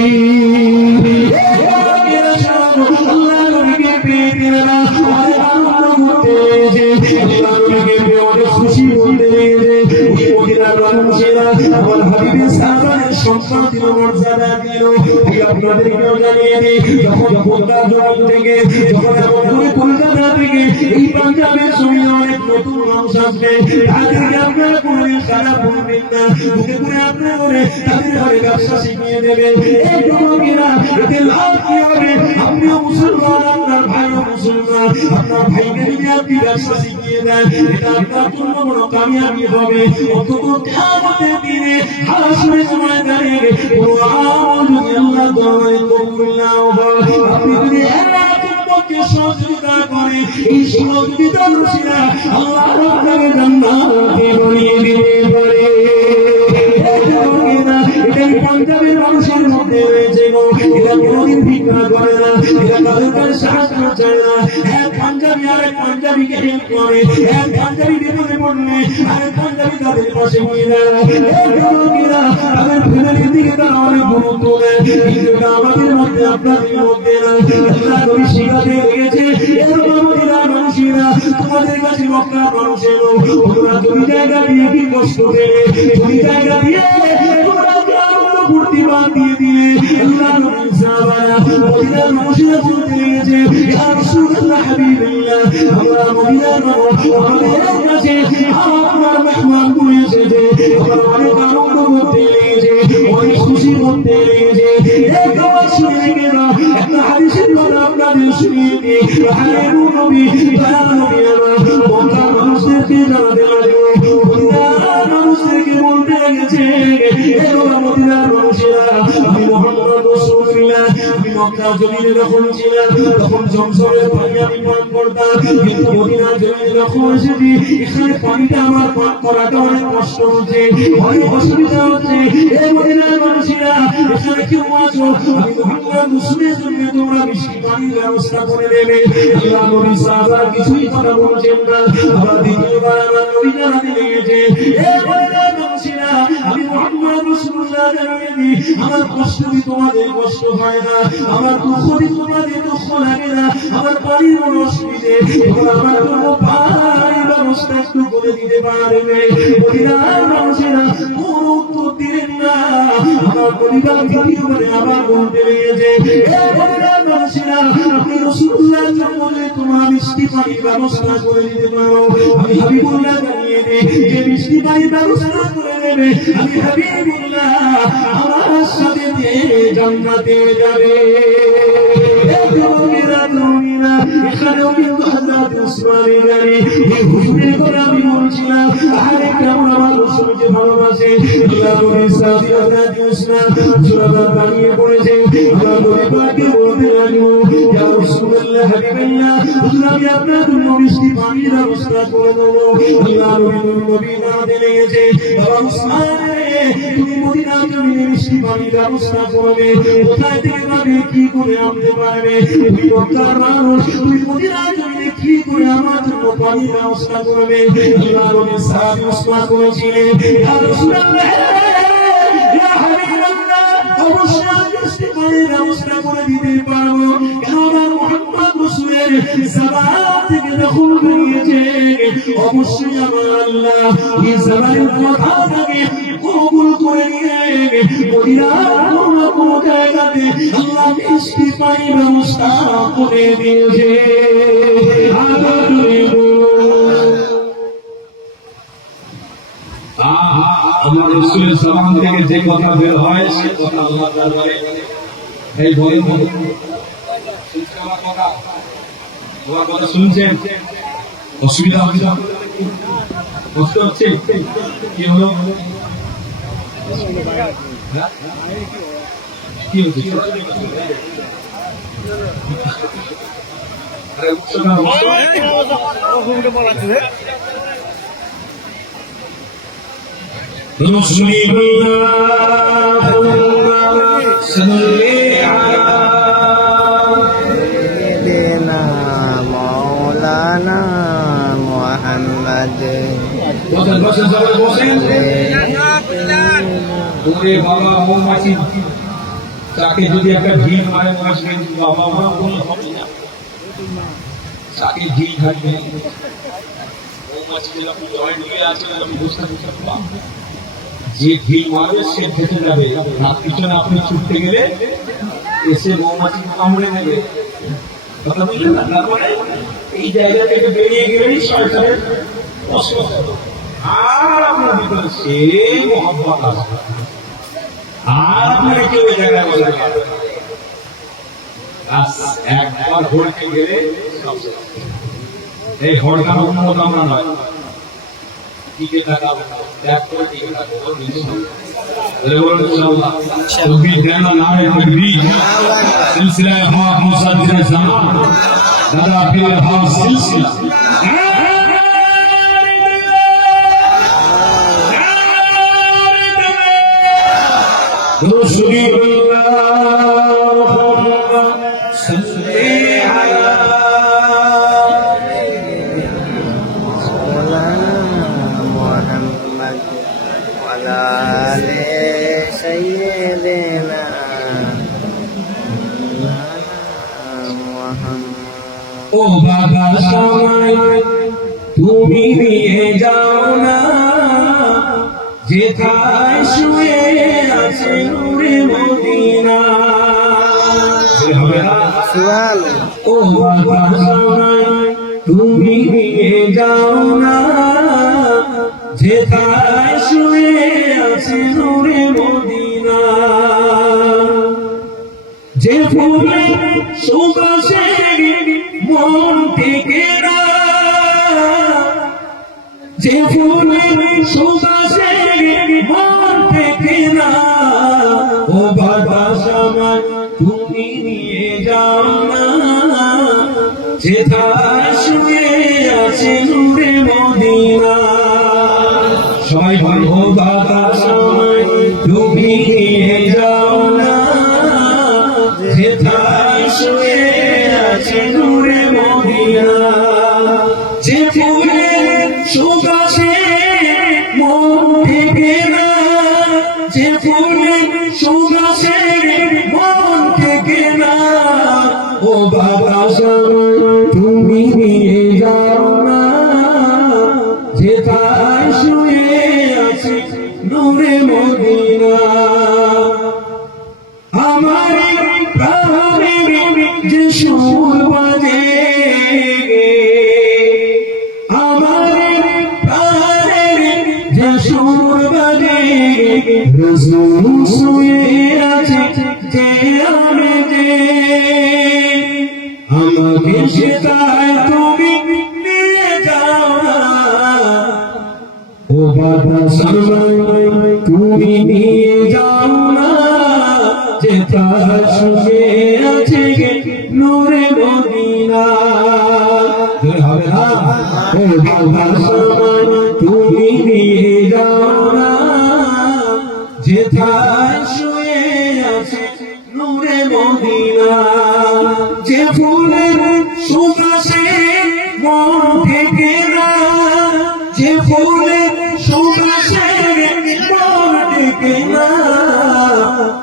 আল্লাহ নবীকে পেয়ে দিলেনা, অনেক আনন্দ করতে পেরেছে, আল্লাহ নবীকে পেয়ে অনেক খুশি করতে পেরেছে। ওই মদিনার মানুষেরা আমার হাবিবের সাহাবাদের সম্মানিত মর্যাদা দিল। এই আপনাদেরকেও জানিয়ে দিই, যখন কলকাতা জমিন থেকে, যখন আমাদের কলকাতা থেকে এই পাঞ্জাবের জমিনে অনেক নতুন মানুষ আসবে, তাদেরকে আপনারা কোনোদিন খারাপ বলবেন না, মুখে করে আপনারা করে তাদের ঘরে ব্যবসা শিখিয়ে দেবেন। এই যুবকেরা এতে লাভ কি হবে? আপনিও মুসলমান, আপনার ভাইও মুসলমান, আপনার ভাইকে যদি আপনি ব্যবসা শিখিয়ে দেন, এটা আপনার জন্য বড় কামিয়াবি হবে। অন্তত কিয়ামতের দিনে হাসরের ময়দানে কোনো আমল যদি আল্লাহ দরবারে কবুল না হয়, আপনি যদি একজনকে সহযোগিতা করে, এই সহযোগিতার উসিলা আল্লাহ আপনাকে জান্নাতে বানিয়ে দিতে পারে। এটাই পাঞ্জাবের মানুষের মধ্যে রয়েছে গো, এরা কোনোদিন ভিক্ষা করে না, এরা কারোর কাছে সাহায্য চায় না। এক পাঞ্জাবি আরেক পাঞ্জাবিকে হেল্প করে, এক পাঞ্জাবি বিপদে পড়লে আরেক পাঞ্জাবি তাদের পাশে হয়ে দাঁড়ায়। তাদের ফ্যামিলির দিকে তারা অনেক গুরুত্ব দেয়, কিন্তু এটা আমাদের মধ্যে আপনাদের মধ্যে না। আল্লাহ নবী শিখাতে গিয়েছে, এরকম মানুষেরা তোমাদের কাছে মক্কার মানুষের তোমরা জমি জায়গা দিয়ে কি কষ্ট পেলে, জমি জায়গা দিয়ে তোমরা ভর্তি বাদ দিয়ে দিলে। আল্লাহ নবী সাহাবারা মদিনার মানুষেরা বলতে লেগেছে, ইয়া রাসূলুল্লাহ হাবিবাল্লাহ, আমরা মদিনার মানুষ, আমাদের কাছে আপনার মেহমান হয়ে এসেছে, আমরা অনেক আনন্দ করতে লেগেছে, অনেক খুশি করতে লেগেছে। এই কথা শুনে রেখে দাও, একটা হাদিসের কথা আপনাদের শুনিয়ে দিই। হাবিবু নবী দয়াল নবী আমার মক্কার মানুষদেরকে জানাতে লাগলো, মদিনার মানুষদেরকে বলতে লেগেছে, মদিনার মানুষেরা, আমি মুহাম্মদ রাসূলুল্লাহ, আমি মক্কা জমিনে যখন ছিলাম তখন জমজমের পানি আমি পান করতাম, কিন্তু মদিনার জমিনে যখন এসেছি এখানে পানিটা আমার পান করাটা অনেক কষ্ট হচ্ছে, অনেক অসুবিধা হচ্ছে। এই মদিনার মানুষেরা, এখানে কেউ আছো, আমি মুহাম্মদ রাসূলের জন্য তোমরা মিষ্টি পানির ব্যবস্থা করে দেবে। আল্লাহ নবী সাহাবারা কিছুই কথা বলছেন না। আবার দ্বিতীয়বার আমার নবী জানাতে লেগেছে, এই মদিনার মানুষেরা, আমি মুহাম্মদ রাসূলুল্লাহ জানিয়ে দিই, আমার কষ্ট কি তোমাদের কষ্ট হয় না, আমার দুঃখ কি তোমাদের দুঃখ লাগে না, আমার পানির কোনো অসুবিধে, তোমরা আমার কোনো পানির ব্যবস্থা একটু করে দিতে পারবে? মদিনার মানুষেরা কোনো উত্তর দিলেন না। আমার পরিবার দ্বিতীয়বারে আবার বলতে লেগেছে, এই মদিনার মানুষেরা, আপনি রাসূলুল্লাহর জন্য তোমরা মিষ্টি পানির ব্যবস্থা করে দিতে পারো? আমি হাবিবুল্লাহ জানিয়ে দিই, যে মিষ্টি পানির ব্যবস্থা করে দেবে, আমি হাবিবুল্লাহ আমার সাথে জান্নাতে যাবে। এখানেও কিন্তু হযরত উসমানের গাড়ি, এই হুজুরের কথা আমি বলছিলাম, আরে কেমন আমার রাসূলকে ভালোবাসে। আল্লাহ নবী সাল্লাল্লাহু আলাইহি ওয়াসাল্লাম সূরা বানিয়ে পড়েছে, আল্লাহ নবী পাককে বলতে লাগলো, ইয়া রাসূলুল্লাহ হাবিবাল্লাহ, হুজুর আমি আপনার জন্য মিষ্টি পানির ব্যবস্থা করে দেবো। আল্লাহ নবী জানাতে লেগেছে, বাবা উসমান রে, তুমি মদিনা জমিনে মিষ্টি পানির ব্যবস্থা করবে, কোথায় থেকে পাবে, কি করে আনতে পারবে? তুমি মক্কার মানুষ, তুমি মদিনা জমিনে কি করে আমার জন্য পানির ব্যবস্থা করবে? আল্লাহ নবী সাহাবী উসমান বলেছিলেন, ইয়া রাসূলুল্লাহ, ইয়া হাবিবাল্লাহ, অবশ্যই মিষ্টি পানির ব্যবস্থা করে দিতে পারবো, কেন আমার মুহাম্মদ রাসূলের জবান থেকে যখন বেরিয়েছে, অবশ্যই আমার আল্লাহ এই জবানের কথাটাকে কবুল করে নিয়ে মদিনার কোনো জায়গাতে আল্লাহ মিষ্টি পানির ব্যবস্থা করে দিয়েছে। আমার রাসূলের জবান থেকে যে কথা বের হয়, সে কথা আল্লাহ দরবারে এই বলেন, শুনছেন আমার কথা? তোমার কথা শুনছেন? অসুবিধা হচ্ছে, কষ্ট হচ্ছে, কি হলো, কি হচ্ছে? আরে উৎসব رسول الله सल्ले अला سيدنا مولانا محمد বসেন বসেন সবাই বসেন ওরে বাবা মৌমাছি তাকে যদি একটা ভিড় মারে মাসবে বাবা মা বলে হবে না তাকে ভিড় থাকবে মৌমাছি যখন জয় নিয়ে আসে আমি বুঝতে পারলাম যে ভিড় মারবে সে ভেসে যাবে তার পিছনে আপনি ছুটতে গেলে এসে মৌমাছি কামড়ে নেবে কথা বুঝলেন না তার মানে এই জায়গা থেকে বেরিয়ে গেলেই শয়তানের অসুখ আর আপনার ভিতরে সে মহব্বত আসবে আর আপনাকে কেউ এই জায়গায় বলে একবার হড়কে গেলে এই হড়কার উন্নত আমরা নয় টিকে থাকা ত্যাগ করে টিকে থাকবো सिलसिला मुसद्दिर ज़मान दादा पीर हा सिलसिला ও বাবা সময় তুমি নিয়ে যাও না যেথায় শুয়ে আছে নূরে মদিনা ও বাবা সময় তুমি নিয়ে যাও না যেথায় শুয়ে আছে নূরে মদিনা যে ফুলে সুবাসে মন থেকে না যে ফুলে সুবাসে মন থেকে না ও বাবা সময় তুমি নিয়ে যাও না যেথায় শুয়ে আছে নূরে মদিনা সবাই বলো বাবা সময় তুমি নিয়ে যাও না যেথায় শুয়ে আছে নূরে মদিনা যে ফুলের সুবাসে মন থেকে না যে ফুলের সুবাসে মন থেকে না ও বাবা সময় তুমি নিয়ে যাও না যেথায় শুয়ে আছে নূরে মদিনা আমার প্রাণের যে সুর বাজে আমার প্রাণের যে সুর বাজে রসুল শুয়ে আছে যে আমি যে আমাকে সেটাই তুমি নিয়ে যাও না ও বাবা সময় তুমি নিয়ে যাও না যেথায় শুয়ে আছে নূরে মদিনা হবে না ও বাবা সময় তুমি নিয়ে যাও না যেথায় শুয়ে আছে নূরে মদিনা যে ফুলের সুবাসে মন থেকে না যে ফুলের সুবাসে মন থেকে না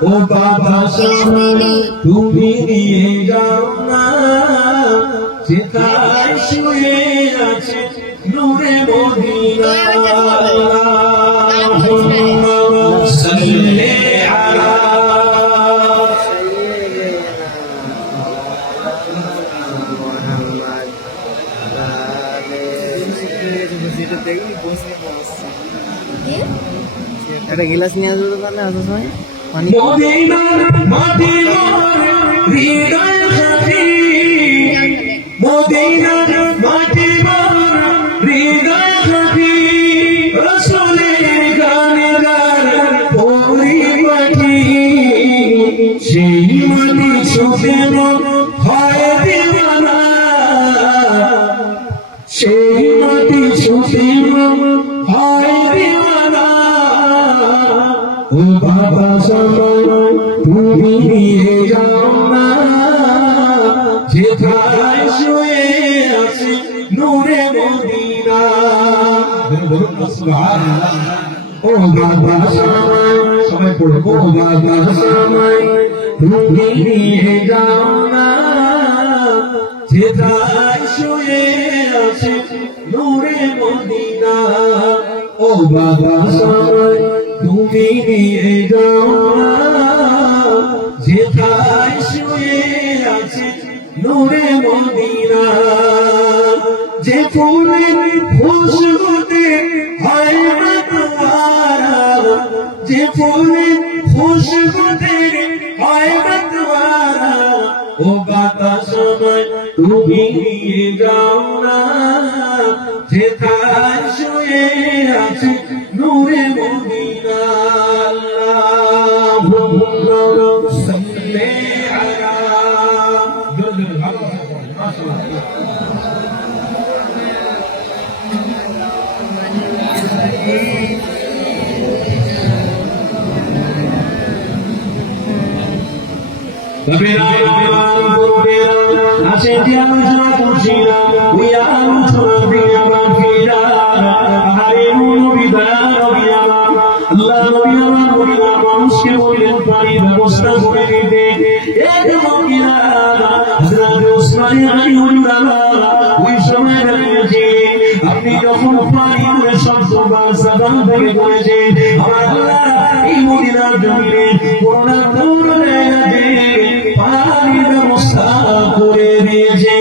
ও বাবা সময় তুমি নিয়ে যাও না যেথায় শুয়ে আছে নূরে মদিনা সাল্লি আলা একটা গিলাস নিয়ে আসবো দোকানে আসার সময় পানি মদিনার মাটি মোর হৃদয় সাথী মদিনার মাটি মোর হৃদয় সাথী রাসূলের গানে গান পরিপাটি সেই মাটি ছুঁতে মন হয় দিওয়ানা সেই মাটি ছুঁতে মন হয় দিওয়ানা ও বাবা সময় তুমি নিয়ে যাও না যেথায় শুয়ে আছে নূরে মদিনা বলুন না সুবহানাল্লাহ ও বাবা সময় সবাই পড়ো ও বাবা সময় তুমি নিয়ে যাও না যেথায় শুয়ে আছে নূরে মদিনা ও বাবা সময় তুমি নিয়ে যাও না যেথায় শুয়ে আছে নূরে মদিনা যে ফুলের খুশবুতে হয় মাতওয়ারা যে ফুলের খুশবুতে হয় মাতওয়ারা ও বাতাস সময় তুমি নিয়ে যাও না যেথায় শুয়ে আছে নূরে মদিনা আল্লাহুম্মা সাল্লি আলা আসে যে আলোচনা করছি না ওই আলোচনা দিয়ে আমার ফিরা আরে নবী দয়া নবী আমার আল্লাহ নবী আমার বলিলাম মানুষকে বললেন পানি ব্যবস্থা করে দিতে এক মকিরা হযরত উসমান রাদিয়াল্লাহু ওই সময় দাঁড়িয়েছে আপনি যখন পানি করে শব্দ বা সাবান থেকে করেছে আমার আল্লাহ এই মদিনার জমিনে কোরআন পুরো জায়গাতে পানির ব্যবস্থা করে দিয়েছে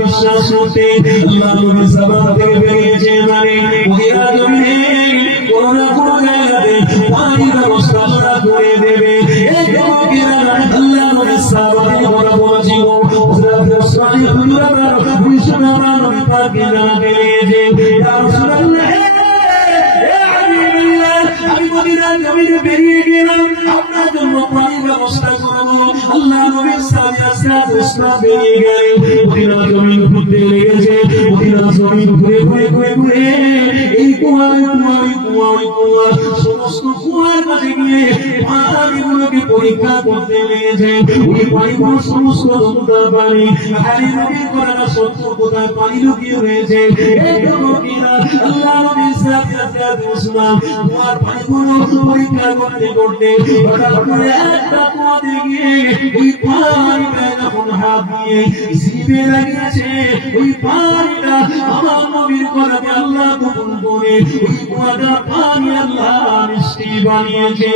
বিশ্বাস করতে আল্লাহ নবীর জবান থেকে বেরিয়েছে মানে ওরা জমিনে কোন না কোন জায়গাতে পানির ব্যবস্থা করে দেবে আল্লাহ নবীর সাহাবাদের কথা বলছি হযরত উসমান হুজুর আমার বিশ্বনাথ নবী পাকে জানাতে নিয়েছে ইয়া রাসূলুল্লাহ আমি মদিনার জমিনে বেরিয়ে গেলাম আপনার জন্য পানির ব্যবস্থা করব আল্লাহ নবীর সাহাবায়ে উসমান বেরিয়ে গেলেন মদিনার জমিন ঘুরতে লেগেছে মদিনার জমিন ঘুরে ঘুরে ঘুরে ঘুরে এই কুয়া সমস্ত কুয়ার কাছে গিয়ে পানিগুলোকে পরীক্ষা করতে লেগেছে ওই পানিগুলো সমস্ত সুন্দর পানি হারি নবীর করাটা সত্য কোথায় পানি লুকিয়ে রয়েছে আল্লাহ নবীর সাহাবায়ে উসমান কুয়ার পানিগুলো পরীক্ষা করতে করতে হঠাৎ করে একটা কুয়াতে গিয়ে ওই পানিটা যখন হাত দিয়ে জিভে লাগিয়েছে ওই পানিটা আমার নবীর করাতে আল্লাহ কবুল করে ওই কুয়াটা পানি আল্লাহ মিষ্টি বানিয়েছে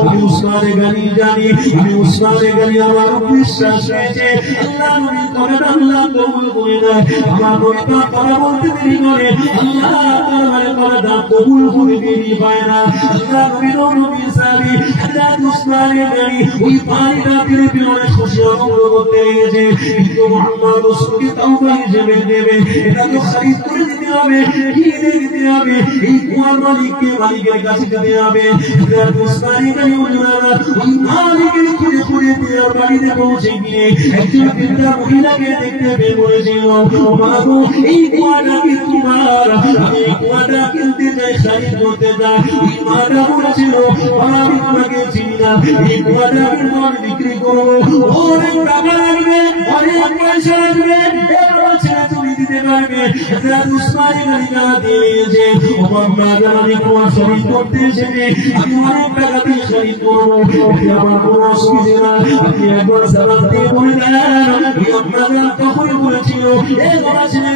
আমি উসমানের গানি জানি আমি উসমানের গানি আমার বিশ্বাস হয়েছে আল্লাহ নবী করেন আল্লাহ কবুল করে দেয় আমার নবী কথা বলতে দেরি করে আল্লাহ দরবারে কথা কবুল করে দেরি পায় না আল্লাহ নবী সাহাবী হযরত উসমানের গানি ওই পানিটা পেরে পেরে অনেক খুশি আনন্দ করতে লেগেছে কিন্তু মুহাম্মদ রাসূলকে তাওবা হিসেবে দেবে এটা তো খরিদ করে দিতে হবে কিনে দিতে হবে এই কুয়ার মালিকের কাছে যেতে হবে হযরত উসমানের গানি ওনারা ওই মালিকের খুঁজে খুঁজে তার বাড়িতে পৌঁছে গিয়ে একজন বৃদ্ধা মহিলাকে দেখতে পেয়ে বলেছিল মাগো এই কুয়াটা কি তোমার আমি এই কুয়াটা কিনতে চাই খরিদ করতে চাই ওই মাটা বলেছিল আমি তোমাকে চিনি না এই কুয়াটা আমি তোমার বিক্রি করবো অনেক টাকা লাগবে অনেক পয়সা লাগবে এবার ছেড়ে তুমি দিতে পারবে হযরত উসমানের গানি জানা দিয়েছে ও বাবা আমি কুয়া খরিদ করতে এসেছি আমি অনেক টাকা দিয়ে খরিদ করবো আমার কোনো অসুবিধা না আপনি একবার সালাম দিয়ে বলে দেন আপনারা তখন বলেছিল এই ঘোড়া ছেড়ে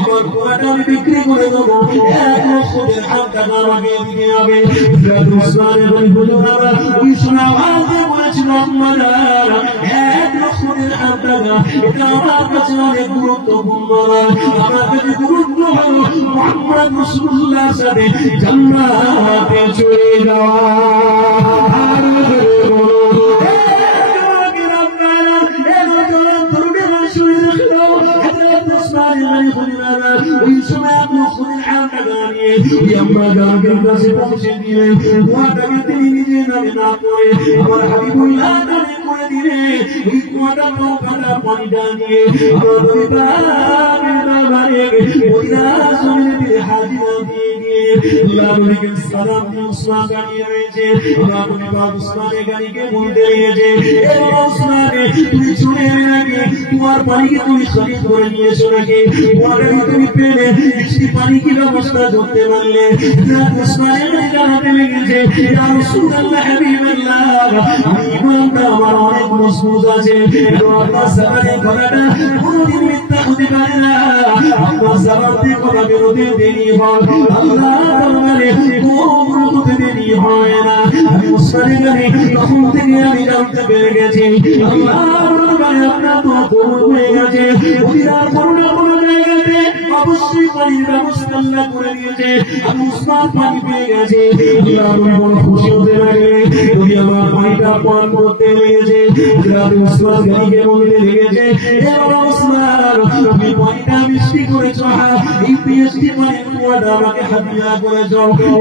আমার কুয়াটা আমি বিক্রি করে দেবো 1 লক্ষ দিরহাম টাকা আমাকে দিতে হবে হযরত উসমানের গানি হুজুরারা ওই সময় আওয়াজ দিয়ে বলেছিল আপনারা 1 লক্ষ দিরহাম টাকা এটা আমার কাছে অনেক গুরুত্বপূর্ণ আমার কাছে গুরুত্ব হলো মুহাম্মদ রাসূলুল্লাহর সাথে জান্নাতে চলে যাওয়া আর বলো হাবিবের কাছে পৌঁছে দিলেন কুয়াটাকে তিনি নিজের নামে না করে আমার হাবিবুল্লাহ নামে করে দিলেন ওই কুয়াটা নৌকাটা পানিটা নিয়ে আমার নবী পাকের দরবারে ওইরা সমিতিতে হাজিরা দিয়ে গিয়ে আল্লাহ নবীকে সালাম দিয়ে উসমান গাড়ি রয়েছে আমার নবী পাক উসমানের গাড়িকে বলতে লেগেছে এ উসমানে তুমি শুনে নাকি তোমার পানিকে তুমি শরীর করে নিয়েছো নাকি কুয়াটাকে তুমি পেলে বৃষ্টি পানি কি ব্যবস্থা করতে পারলে উসমানের জানাতে লেগেছে ইয়া রাসূলুল্লাহ হাবিবাল্লাহ ইমানটা আমার অনেক মজবুত আছে আপনার সামনে কথাটা কোনদিন মিথ্যা হতে পারে না আপনার সামনে কথা বেরোতে দেরি হয় আল্লাহ দরবারে কোনো দেরি হয় না আমি উসমানের গানে তখন থেকে আমি জানতে পেরে গেছি আল্লাহ দরবারে আপনার তো কবুল হয়ে গেছে ওদিনার কোনো না কোনো জায়গাতে অবশ্যই পানির ব্যবস্থা আল্লাহ করে দিয়েছে আমি উসমান পানি পেয়ে গেছে আল্লাহ বড় খুশি হতে লাগে যদি আমার পানিটা পান করতে লেগেছে আমি উসমান গাড়িকে বলতে লেগেছে এ বাবা উসমান তুমি পানিটা মিষ্টি করেছ এই পিএসটি পানির কুয়াটা আমাকে হাদিয়া করেছ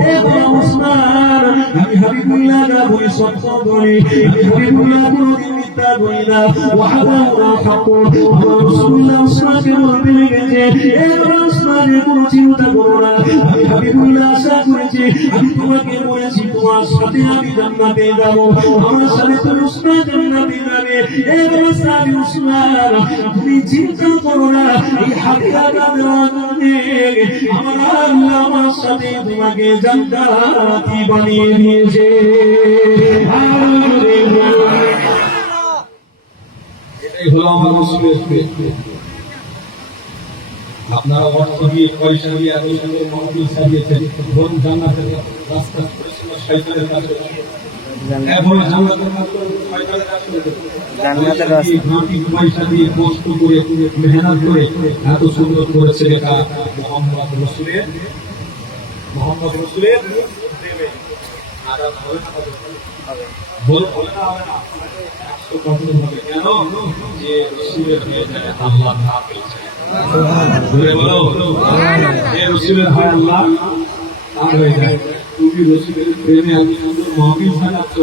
এ বাবা উসমান আমি হাবিবুল্লাহ না বলি সত্য বলি আমি হাবিবুল্লাহ কোনদিন মিথ্যা বলি না ওয়াহাদাহুল হক আমার রাসূলুল্লাহ উসমানকে বলতে লেগেছে এ বাবা উসমানের কোনো চিন্তা করো না আমি হাবিবুল্লাহ আশা করেছি আমি তোমাকে বলেছি তোমার সাথে আমি জান্নাতে যাব আমার সাথে তো উসমান জান্নাতে যাবে এ বাবা সাহেব উসমান তুমি চিন্তা করো না এই হাদিয়াটা দেওয়ার জন্য আমার আল্লাহ আমার সাথে তোমাকে জান্নাতি বানিয়ে দিয়েছে এটাই হলো আমার রাসূলের প্রেম। আপনারা অর্থ দিয়ে পয়সা দিয়ে এত সুন্দর মাহফিল সাজিয়েছেন ধরুন জান্নাতের রাস্তা করেছিল শয়তানের কাছে এখন জান্নাতের কাছে শয়তানের কাছে জান্নাতের রাস্তা মাটি পয়সা দিয়ে কষ্ট করে মেহনত করে এত সুন্দর করেছে এটা মোহাম্মদ রাসূলের প্রেমে আদব হবে না বলে না হবে না 100% হবে কেন যে রাসূলের প্রেমে আল্লাহ না পেয়েছে বলে বলো এ রাসূলের হয় আল্লাহ আর হয়ে যায় তুমি রাসূলের প্রেমে এত সুন্দর মাহফিল সাজাচ্ছ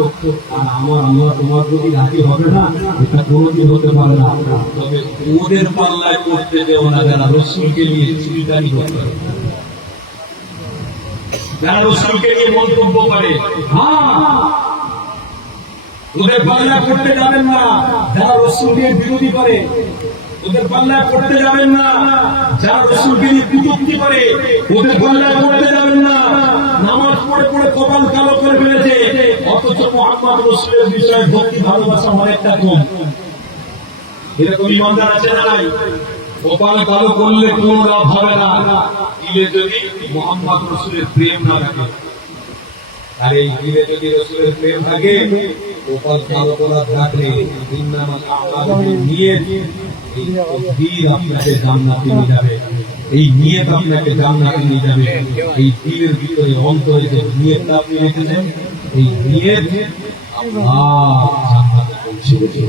আর আমার আল্লাহ তোমার প্রতি রাজি হবে না এটা কোনোদিন হতে পারে না তবে ওদের পাল্লায় পড়তে দেও না যারা রাসূলকে নিয়ে চুরিদারি করতে যারা রাসূলকে নিয়ে মন্তব্য করে ওদের পাল্লায় পড়তে যাবেন না যারা রাসূলকে বিরোধী করে ওদের পাল্লায় পড়তে যাবেন না যারা রাসূলকে নিয়ে কটূক্তি করে ওদের পাল্লায় পড়তে যাবেন না নামাজ পড়ে পড়ে কপাল কালো করে ফেলেছে অথচ মুহাম্মদ রাসূলের বিষয়ে ভক্তি ভালোবাসা অনেকটা কম এরকম ইমানদার আছে না নাই কপাল কালো করলে কোনো লাভ হবে না দিলে যদি মুহাম্মদ রাসূলের প্রেম না থাকে আর এই দিলে যদি রাসূলের প্রেম থাকে কপাল কালো করা থাকলে ইন্নামাল আমালু বিনিয়াত এই তকদীর আপনাকে জান্নাতে নিয়ে যাবে এই নিয়ত আপনাকে জান্নাতে নিয়ে যাবে এই দিলের ভিতরে অন্তরে যে নিয়তটা আপনি রেখেছেন এই নিয়ত আল্লাহ জান্নাতে পৌঁছে দেবে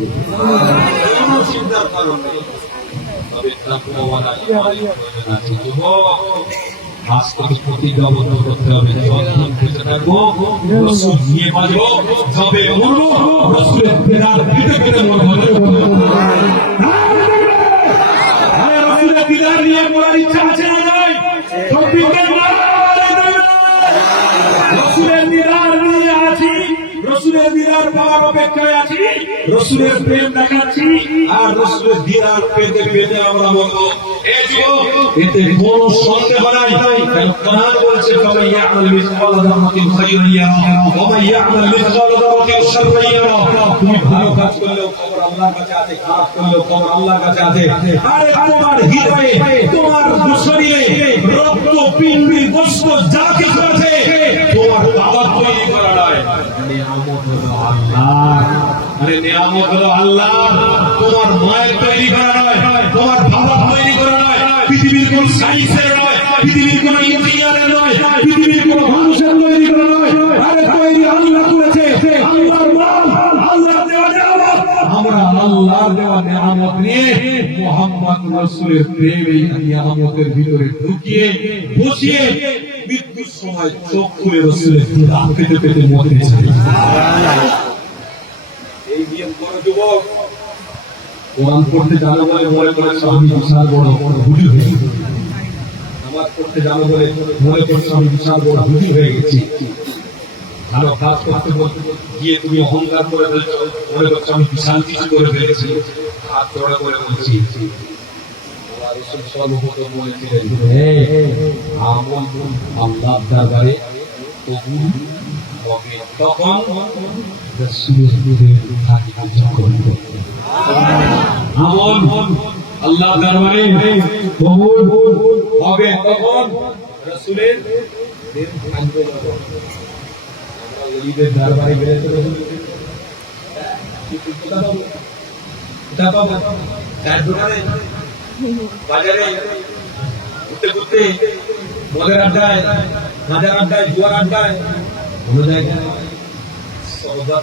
কোনো চিন্তার কারণ নেই তবে তাকওয়াওয়ালা ইমানের প্রয়োজন আছে যুবক আজ থেকে প্রতিজ্ঞাবদ্ধ করতে হবে যতদিন বেঁচে থাকবো রাসূল নিয়ে বাঁচবো যবে মরবো রাসূলের প্রেরণা পেতে পেতে মরবো দিদার নিয়ে মরার ইচ্ছা আছে না নাই রাসূলের দিদার নিয়ে আছি রাসূলের দিদার পাওয়ার অপেক্ষায় আছি রাসূলের প্রেম দেখাচ্ছি আর রাসূলের দিদার পেতে পেতে আমরা বলবো এ যুবক এতে কোনো সন্দেহ নাই কারণ কোরআন বলেছে ফামান ইয়ামাল মিসকাল যারাতিন খায়রান ইয়ারা ওয়া মান ইয়ামাল মিসকাল যারাতিন শাররান ইয়ারা তুমি ভালো কাজ করলেও খবর আল্লাহর কাছে আছে খারাপ করলেও খবর আল্লাহর কাছে আছে আরে তোমার হৃদয়ে তোমার শরীরে রক্ত পিণ্ড গোশত যা কিছু আছে তোমার বাবা তৈরি করা নয় নিয়ামত হলো আল্লাহ আরে নিয়ামত হলো আল্লাহ তোমার মায়ের তৈরি করা নয় তোমার বাবা তৈরি করা নয় পৃথিবীর কোন সায়েন্সের নয় পৃথিবীর কোন ইঞ্জিনিয়ারের নয় পৃথিবীর কোন মানুষের তৈরি করা নয় আরে তৈরি আল্লাহ করেছে আল্লাহর মাল আল্লাহ দেওয়া নিয়ামত আমরা আল্লাহ আল্লাহর দেওয়া নিয়ামত নিয়ে মুহাম্মদ রাসূলের প্রেম এই নিয়ামতের ভিতরে ঢুকিয়ে বসিয়ে মৃত্যুর সময় চোখ খুলে রাসূলের দাঁত পেতে পেতে মরতে চাই। এই নিয়ম করো যুবক। কোরআন পড়তে জানো বলে মনে করছো আমি বিশাল বড় হুজুর হয়ে গেছি। নামাজ পড়তে জানো বলে মনে করছো আমি বিশাল বড় হুজুর হয়ে গেছি। ভালো কাজ করতে গিয়ে তুমি অহংকার করে ফেলছো, মনে করছো আমি বিশাল কিছু করে ফেলেছি। হাত জোড়া করে বলছি আল্লাহ দরবারে কবুল হবে তখন আমল আল্লাহ দরবারে কবুল হবে তখন রাসূলের দিন থাকবে। আমরা ওলিদের দরবারে গেলে তো চার দোকানে বাজারে ঘুরতে ঘুরতে মদের আড্ডায় গাঁজার আড্ডায় জুয়ার আড্ডায় কোনো জায়গায় সহবাদ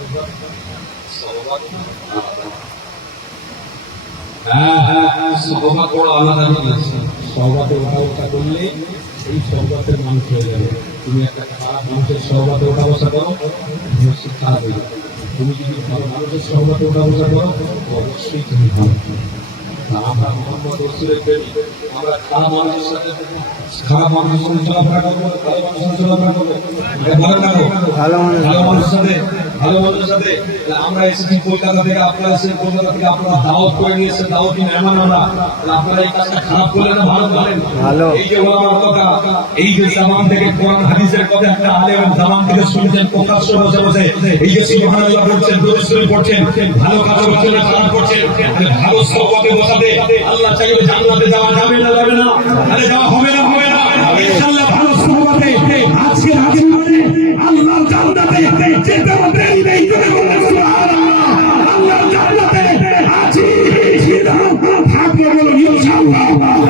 বড় আলাদা জিনিস। সহবাদে ওঠা বসা করলে এই সহবাদের মানুষ হয়ে যাবে। তুমি একটা খারাপ মানুষের সহবাদে ওঠা বসা করো, অবশ্যই খারাপ হয়ে যাবে। তুমি যদি ভালো মানুষের সহবাদে ওঠা বসা করো অবশ্যই তুমি ভালো। আমরা মোহাম্মদ রাসূলের প্রেমী, আমরা খারাপ মানুষের সাথে চলাফেরা করবো, ভালো মানুষের চলাফেরা করবো। ভালো থাকো, ভালো মানুষের সাথে আমরা এসেছি কলকাতা থেকে, আপনারা এসে কলকাতা থেকে আপনারা দাওয়াত করে নিয়ে এসে দাওয়াতি মেহমান আমরা, আপনারা এই কাজটা খারাপ করলেন না, ভালো করলেন। এই যে ওলামার কথা, এই যে জামান থেকে কোরআন হাদিসের কথা একটা আলেম জামান থেকে শুনছেন প্রকাশ্য বসে বসে, এই যে সুবহানাল্লাহ পড়ছেন, দরুদ শরীফ পড়ছেন, ভালো কাজ করছেন, খারাপ করছেন, ভালো সওয়াবে বসাতে আল্লাহ চাইলে জান্নাতে যাওয়া যাবে না, যাবে না, আরে যাওয়া হবে না, হবে না ইনশাআল্লাহ। ভালো সওয়াবে আজকে হাজির করে আল্লাহ জান্নাতে যেতে হবে, এই করে বলেন সুবহানাল্লাহ। আল্লাহ জান্নাতে আছি সিধা থাকবে বলো ইনশাআল্লাহ।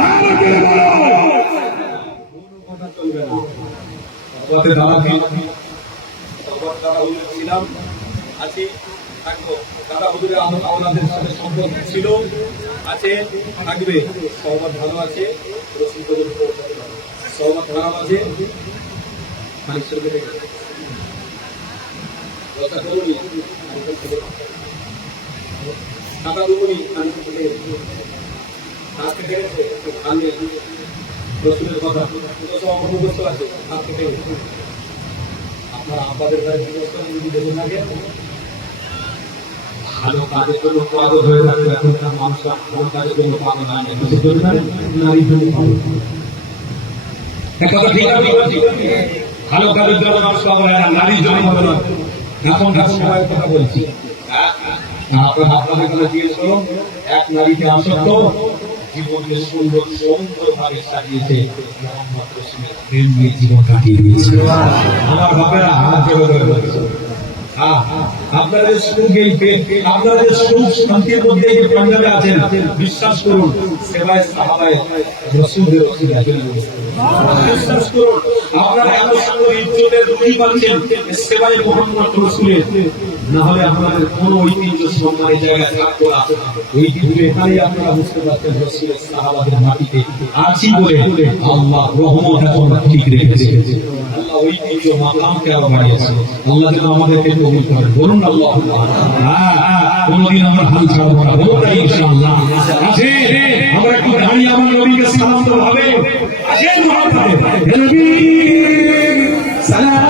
আর করে বলো কোনো কথা চলবে না। ওতে দাঁড়াবি তখন দাঁড়া হয়েছিলাম আছি থাকবো। দাদা হুজুরের আমাদের সাথে সম্পর্ক ছিল, আছে, থাকবে। সওবাদ ভালো আছে, রসুল কবুল করতে হবে। সওবাদ খারাপ আছে, মালিক সরবে গেছে কথা বলি টাকা দুপুরি হাত কেটে গেছে, আমি রসুলের কথা সব মুখস্থ আছে, হাত কেটে গেছে। আপনার আব্বাদের কাছে যদি দেখে থাকে ভালো কাজের জন্য পাগল হয়ে থাকে, এখনকার মানুষরা ভালো কাজের জন্য পাগল হয় না, কিছু করবে না, নারীর জন্য পাগল। কথা ঠিক আছে, ভালো কাজের জন্য মানুষ পাগল হয় না, নারীর জন্য পাগল হয়। এখনকার সময়ের কথা বলছি। আপনাদের কথা জিজ্ঞেস করুন, এক নারীকে আসক্ত, জীবনকে সুন্দর সুন্দরভাবে সাজিয়েছে, মোহাম্মদ রাসূলের প্রেম নিয়ে জীবন কাটিয়ে দিয়েছে। আমার বাপেরা হাত জোড়া করে বলেছে, আপনাদের সুখ এই আপনাদের সুখ শান্তির মধ্যে এই পাঞ্জাবে আছেন, বিশ্বাস করুন সেবায় সাহাবায়ে রাসূলের ওসিলা বিশ্বাস করুন আপনারা এত সুন্দর ইজ্জতের রুটি পাচ্ছেন সেবায় মুহাম্মদ রাসূলের। না হলে আপনাদের কোনো ঐতিহ্য সম্মানের জায়গায় থাকতো না। ঐতিহ্য এখানেই আপনারা বুঝতে পারছেন রাসূলের সাহাবাদের মাটিতে আছি বলে আল্লাহ রহমত এখন ঠিক রেখেছে। আল্লাহ ঐতিহ্য মাকামকে আরো বাড়িয়েছে। আল্লাহ যেন আমাদেরকে কবুল করেন, বলুন আল্লাহুম্মা। কোনদিন আমরা হাল ছাড়বো না, বলুন ইনশাআল্লাহ। আছে আমরা একটু দাঁড়িয়ে আমার নবীকে সালাম দেব হবে। আসেন মহব্বতে হে নবী সালাম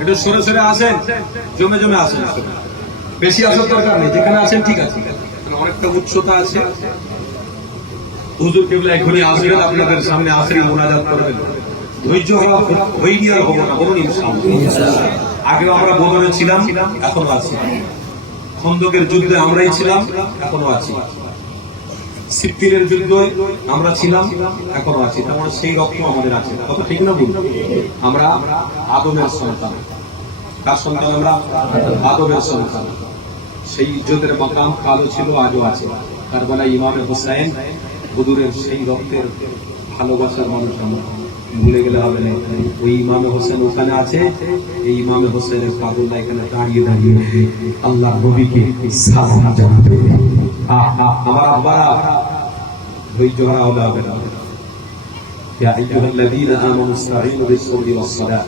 একটু সরে সরে আসেন, জমে জমে আসেন, বেশি আসার দরকার নেই, যেখানে আছেন ঠিক আছে, অনেকটা উচ্চতা আছে। হুজুর কেবল এখনই আসবেন, আপনাদের সামনে আসেন, মোনাজাত করবেন। ধৈর্য হওয়া হয়নি আর হবো না, বলুন ইনশাআল্লাহ। আগে আমরা বদরে ছিলাম, এখনো আছি। খন্দকের যুদ্ধে আমরাই ছিলাম, এখনো আছি। সিদ্দিনের যুদ্ধে আমরা ছিলাম, এখনো আছি। তেমন সেই রক্ত আমাদের আছে, কথা ঠিক না বলুন? আমরা আদমের সন্তান, কার সন্তান আমরা? আদমের সন্তান। সেই ইজ্জতের মাকাম কালো ছিল, আজও আছে। কারবালায় ইমামে হোসেন হুজুরের সেই রক্তের ভালোবাসার মানুষ আমরা, ভুলে গেলে হবে না। ওই ইমামে হোসেন ওখানে আছে, এই ইমামে হোসেনের পাগলরা এখানে দাঁড়িয়ে দাঁড়িয়ে আল্লাহ নবীকে সালাম জানাবে। আমার আব্বারা ধৈর্য হারা হলে হবে না। ইয়া আইয়ুহাল্লাযীনা আমানু ইসতাঈনু বিস-সাবরি ওয়াস-সালাহ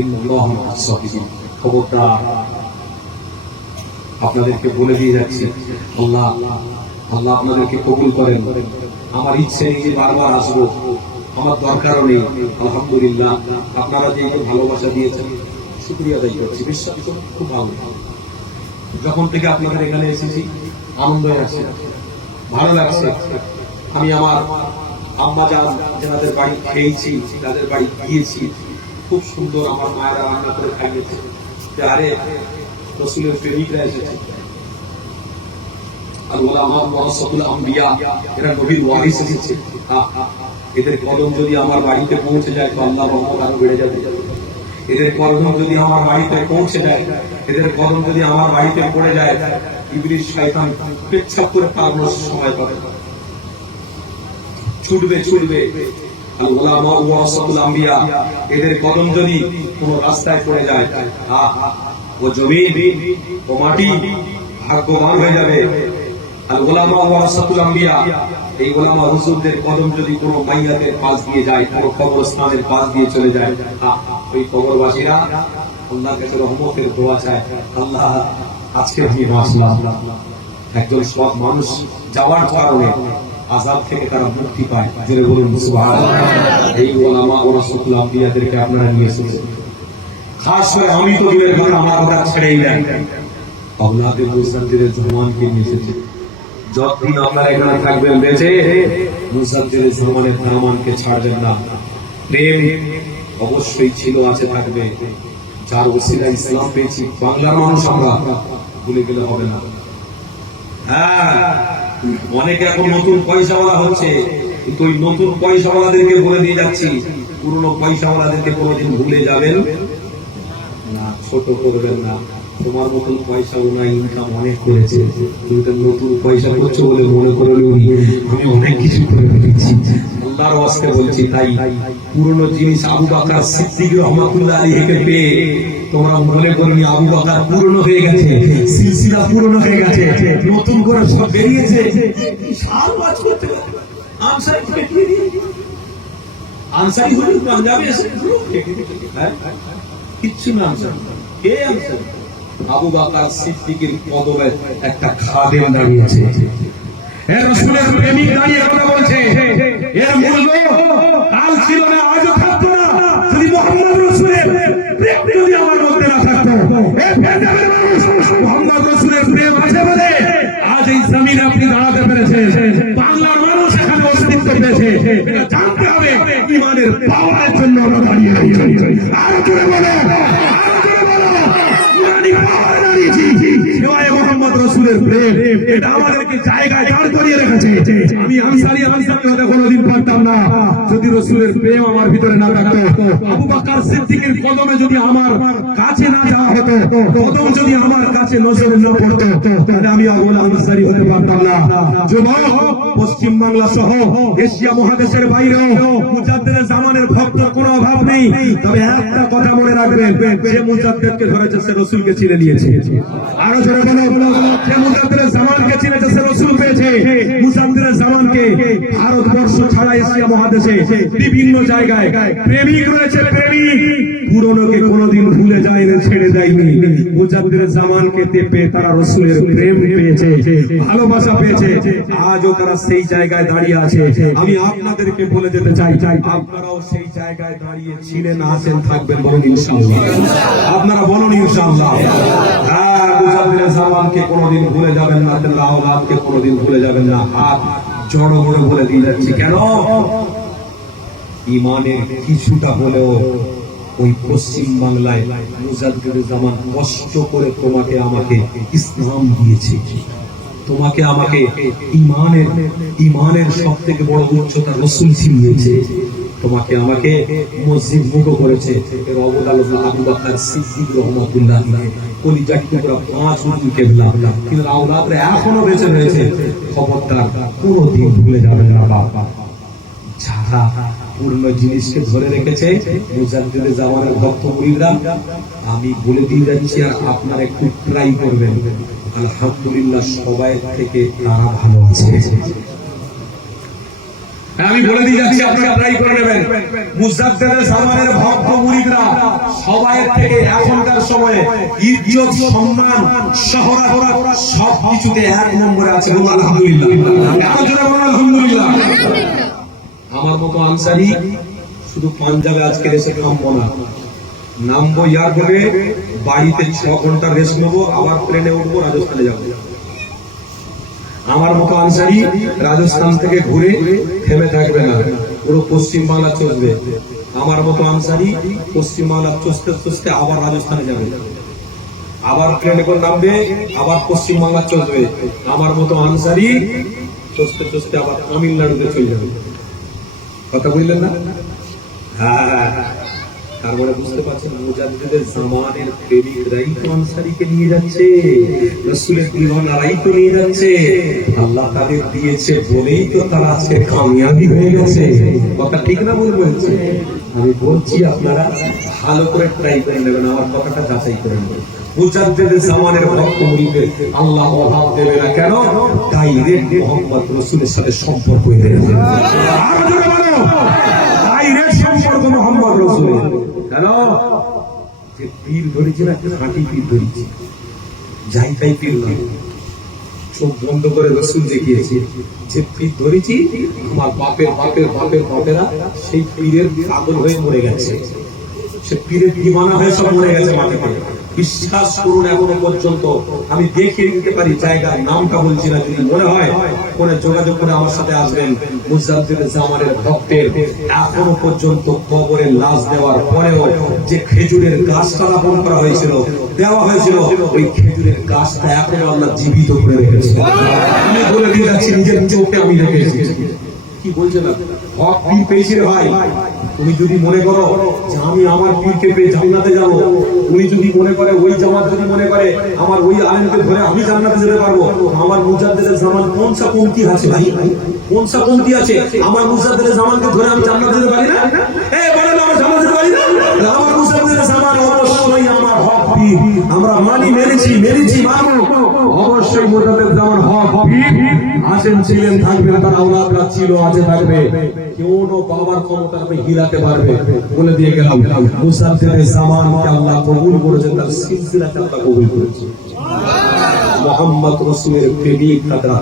ইন্নাল্লাহা মা'আস-সাবিরিন। খবরদার, আপনাদেরকে বলে দিয়ে যাচ্ছি, আল্লাহ আপনাদেরকে কবুল করেন। আমার ইচ্ছে নেই যে বারবার আসবো, আমার দরকারও নেই। আলহামদুলিল্লাহ, আপনারা যে ভালোবাসা দিয়েছেন শুকরিয়া আদায় করছি। বিশ্বাস করুন, খুব ভালো। যখন থেকে আপনাদের এখানে এসেছি আনন্দ আসছে, ভালো লাগছে। আমি আমার আম্মা যান যাদের বাড়ি খেয়েছি, তাদের বাড়ি গিয়েছি, খুব সুন্দর আমার মায়েরা রান্না করে খাইয়েছে। আরে রাসূলের প্রেমিকরা এসেছে, আর ওলামা ওয়ারাসাতুল আম্বিয়া, এরা নবীর ওয়ারিস এসেছে। এদের কদম যদি আমার বাড়িতে পৌঁছে যায় তো আল্লাহ রহমত আরো বেড়ে যাবে। এদের কদম যদি আমার বাড়িতে পৌঁছে যায়, এদের কদম যদি আমার বাড়িতে পড়ে যায়, ইবলিস শয়তান পেচ্ছাপ করে পালানোর সময় পাবে, ছুটবে। আর ওলামা ওয়ারাসাতুল আম্বিয়া, এদের কদম যদি কোনো রাস্তায় পড়ে যায়, ও জমিন ও মাটি ভাগ্যবান হয়ে যাবে। আর ওলামা ওয়ারাসাতুল আম্বিয়া, এই ওলামা হুজুরদের কদম যদি কোনো মাইয়াতের পাশ দিয়ে যায়, কোনো কবরস্থানের পাশ দিয়ে চলে যায়, ওই কবরবাসীরা আল্লাহর কাছে রহমতের দোয়া চায়, আল্লাহ আজকে আমি বাঁচলাম। একজন সৎ মানুষ যাওয়ার কারণে আযাব থেকে তারা মুক্তি পায়। জেনে বলুন সুবহানাল্লাহ। এই ওলামা ওয়ারাসাতুল আম্বিয়াদেরকে আপনারা নিয়ে এসেছেন। খাস করে আমি তো দূরের কথা, আমার কথা ছেড়েই দেন, আওলাদে মুসাদ্দিদের জামানকে নিয়ে এসেছে। যতদিন আপনারা এখানে থাকবেন বেঁচে, মুসাদ্দিদের জামানের দামানকে ছাড়বেন না। প্রেম অবশ্যই ছিল, আছে, থাকবে। যার ওসিলা ইসলাম পেয়েছি বাংলার মানুষ আমরা, ভুলে গেলে হবে না। হ্যাঁ, অনেকে এখন নতুন পয়সাওয়ালা হচ্ছে, কিন্তু ওই নতুন পয়সাওয়ালাদেরকে বলে দিয়ে যাচ্ছি, পুরনো পয়সাওয়ালাদেরকে কোনোদিন ভুলে যাবেন না, ছোট করবেন না। তোমার মতন পয়সা ওনার ইনকাম অনেক করেছে, তুমি তো নতুন পয়সা করছো বলে মনে করে আমি অনেক কিছু করে ফেলেছি। আল্লাহর ওয়াস্তে বলছি, তাই পুরনো জিনিস আবু বকর সিদ্দিক রাহমাতুল্লাহ আলাইহিকে পেয়ে তোমরা মনে করনি আবু বকর পুরনো হয়ে গেছে, সিলসিলা পুরনো হয়ে গেছে, নতুন করে সব বেরিয়েছে। সাল বাজ করতে আনসারি ফেটিয়ে দিয়ে, আনসারি হলো পাঞ্জাবি এসে কিচ্ছু না। আনসারি কে? আনসারি আবু বকর সিদ্দিকের কদমে একটা খাদেম দাঁড়িয়েছে, এর রাসূলের প্রেমিক দাঁড়িয়ে কথা বলছে। এর মূল্য কাল ছিল না, আজও থাকতো না, যদি মুহাম্মদ রাসূলের প্রেম যদি আমার মধ্যে না থাকতো। এই পৃথিবীর মানুষ মুহাম্মদ রাসূলের প্রেম আছে বলে আজ এই জমিন আপনি দাঁড়াতে পেরেছেন। বাংলার মানুষ এখানে অস্তিত্ব পেয়েছে, এটা জানতে হবে। ঈমানের পাওয়ারের জন্য আমরা দাঁড়িয়ে রয়েছি। আর জোরে বলো, মোহাম্মদ রাসূলের প্রেম, এটা আমাদেরকে জায়গায় দাঁড় করিয়ে রেখেছে। আমি আনসারি হতে কোনোদিন পারতাম না যদি রাসূলের প্রেম আমার ভিতরে না থাকতো। আবু বকর সিদ্দিকের কদমে যদি আমার কাছে না যাওয়া হতো, কদম যদি আমার কাছে নজরে না পড়তো, তাহলে আমি আনসারি হতে পারতাম না। যুবক, পশ্চিম বাংলা সহ এশিয়া মহাদেশের বাইরেও মুজাদ্দিদের জামানের ভক্ত কোনো অভাব নেই। তবে একটা কথা মনে রাখবেন, যে মুজাদ্দিদকে ধরেছে সে রাসূলকে চিনে নিয়েছে। আরো জোরে বলো, যে মুজাদ্দিদের জামানকে চিনেছে সে রাসূল পেয়েছে। মুজাদ্দিদের জামানকে ভারতবর্ষ ছাড়া এশিয়া মহাদেশে বিভিন্ন জায়গায় প্রেমিক রয়েছে, প্রেমিক পুরনোকে কোনোদিন ভুলে যায়নি, ছেড়ে দেয়নি। মুজাদ্দিদের জামানকে পেয়ে তারা রাসূলের প্রেম পেয়েছে, ভালোবাসা পেয়েছে। আজও তারা সেই জায়গায় দাঁড়িয়ে আছে। আমি আপনাদেরকে বলে যেতে চাই, আপনারাও সেই জায়গায় দাঁড়িয়ে ছিলেন, আছেন, থাকবেন। বলুন ইনশাআল্লাহ। আপনারা বলুন ইনশাআল্লাহ। হ্যাঁ, মুজাদ্দিদের জামানকে কোনোদিন ভুলে যাবেন না, আওলাদকে কোনোদিন ভুলে যাবেন না। হাত জড়ো করে বলে দিয়ে যাচ্ছি, কেন? ঈমানের কিছুটা হলেও ওই পশ্চিম বাংলায় মুজাদ্দিদুল জামান কষ্ট করে তোমাকে আমাকে ইসলাম দিয়েছে, তোমাকে আমাকে ঈমানের সবথেকে বড় উচ্চতা রাসূল ছিনিয়েছে। তোমাকে আমাকে মসজিদ মুখো করেছে। এর অবদান আবু বকর সিদ্দিক রাহমাতুল্লাহ আলাইহি কলিজার টুকরা 5 উজু কেবলা, কিন্তু আওলাদরা এখনো বেঁচে রয়েছে। খবরদার কোনোদিন ভুলে যাবেন না বাবা, যারা পূর্ণ জিনিসকে ধরে রেখেছে মুজাদ্দিদে জামানের ভক্ত মুরিদরা, আমি বলে দিয়ে যাচ্ছি আর আপনারা একটু ট্রাই করবেন, আলহামদুলিল্লাহ সবাই থেকে তারা ভালো আছে। আমি বলে দিয়ে যাচ্ছি, আপনারা ট্রাই করে নেবেন। মুজাদ্দিদে জামানের ভক্ত মুরিদরা সবাই থেকে এখনকার সময়ে ইজ্জত, সম্মান, শহরত সব কিছুতে এক নম্বরে আছে। আলহামদুলিল্লাহ, এত জোরে বলুন আলহামদুলিল্লাহ। আমার মতো আনসারি শুধু পাঞ্জাবে আজকে এসে থামবো না, নামবো এয়ারপোর্টে, বাড়িতে 6 ঘন্টা রেস্ট নেবো, আবার প্লেনে উঠবো, রাজস্থানে যাবো। আমার মতো আনসারি রাজস্থান থেকে ঘুরে থেমে থাকবে না, পুরো পশ্চিম বাংলা চলবে। আমার মতো আনসারি পশ্চিম বাংলা চষতে চষতে আবার রাজস্থানে যাবে, আবার প্লেনে করে নামবে, আবার পশ্চিম বাংলা চলবে। আমার মতো আনসারি চষতে চষতে আবার তামিলনাড়ুতে চলে যাবে। কথা বললেন না? হ্যাঁ, তার মানে বুঝতে পারছেন মুজাদ্দিদের জামানের প্রেমিকরাই তো আনসারীকে নিয়ে যাচ্ছে, রাসূলের দিওয়ানারাই তো নিয়ে যাচ্ছে। আল্লাহ তাদের দিয়েছে বলেই তো তারা আজকে কামিয়াবি হয়ে গেছে। কথা ঠিক না ভুল বলছে? আমি বলছি আপনারা ভালো করে ট্রাই করে নেবেন, আমার কথাটা যাচাই করে নেবেন। মুজাদ্দিদের জামানের ভক্ত মুরিদদের আল্লাহ অভাব দেবে না। কেন? ডাইরেক্ট মুহাম্মদ রাসূলের সাথে সম্পর্ক হয়ে গেছে। ডাইরেক্ট সম্পর্ক মুহাম্মদ রাসূলের। কেন? যে পীর ধরেছে না, খাঁটি পীর ধরেছে, যাই তাই পীর নয়। চোখ বন্ধ করে রাসূল দেখিয়েছে যে পীর ধরেছি, আমার বাপের বাপের বাপের বাপেরা সেই পীরের পাগল হয়ে মরে গেছে, সে পীরের দিওয়ানা হয়ে সব মরে গেছে মাটিতে। বিশ্বাস করুন, এখনো পর্যন্ত আমি দেখিয়ে দিতে পারি, জায়গার নামটা বলছি না, যদি মনে হয় ফোনে যোগাযোগ করে আমার সাথে আসবেন। মুজাদ্দিদে জামানের ভক্তের এখনো পর্যন্ত কবরে লাশ দেওয়ার পরেও যে খেজুরের গাছটা রোপণ করা হয়েছিল, দেওয়া হয়েছিল, ওই খেজুরের গাছটা এখনো আল্লাহ জীবিত করে রেখেছে। আমি বলে দিয়ে যাচ্ছি, নিজের চোখে আমি রেখেছি। কি বলছেন? হক পীর পেয়েছি রে ভাই। তুমি যদি মনে করো যে আমি আমার পীরকে পেয়ে জান্নাতে যাবো, উনি যদি মনে করে, ওই জামাত যদি মনে করে আমার ওই আলেমকে ধরে আমি জান্নাতে যেতে পারবো, আমার মুজাদ্দিদের জামান কোন সা কমতি আছে ভাই? কোন সা কমতি আছে? আমার মুজাদ্দিদের জামানকে ধরে আমি জান্নাতে যেতে পারি না? এই বলেন, আমার জান্নাতে যেতে পারি না? আমার মুজাদ্দিদের জামান অবশ্যই আমার হক পীর। আমরা মানি, মেনেছি মানবো। অবশ্যই মুজাদ্দিদের জামান হক পীর আছেন, ছিলেন, থাকবেন, তার আওলাদরা ছিল, আছে, থাকবে। কেউ বাবার ক্ষমতা হিলাতে পারবে। বলে দিয়ে গেলাম, মুজাদ্দিদের জামানকে আল্লাহ কবুল করেছে, তার সিলসিলাকে আল্লাহ কবুল করেছে। মুহাম্মদ রাসূলের প্রেমিক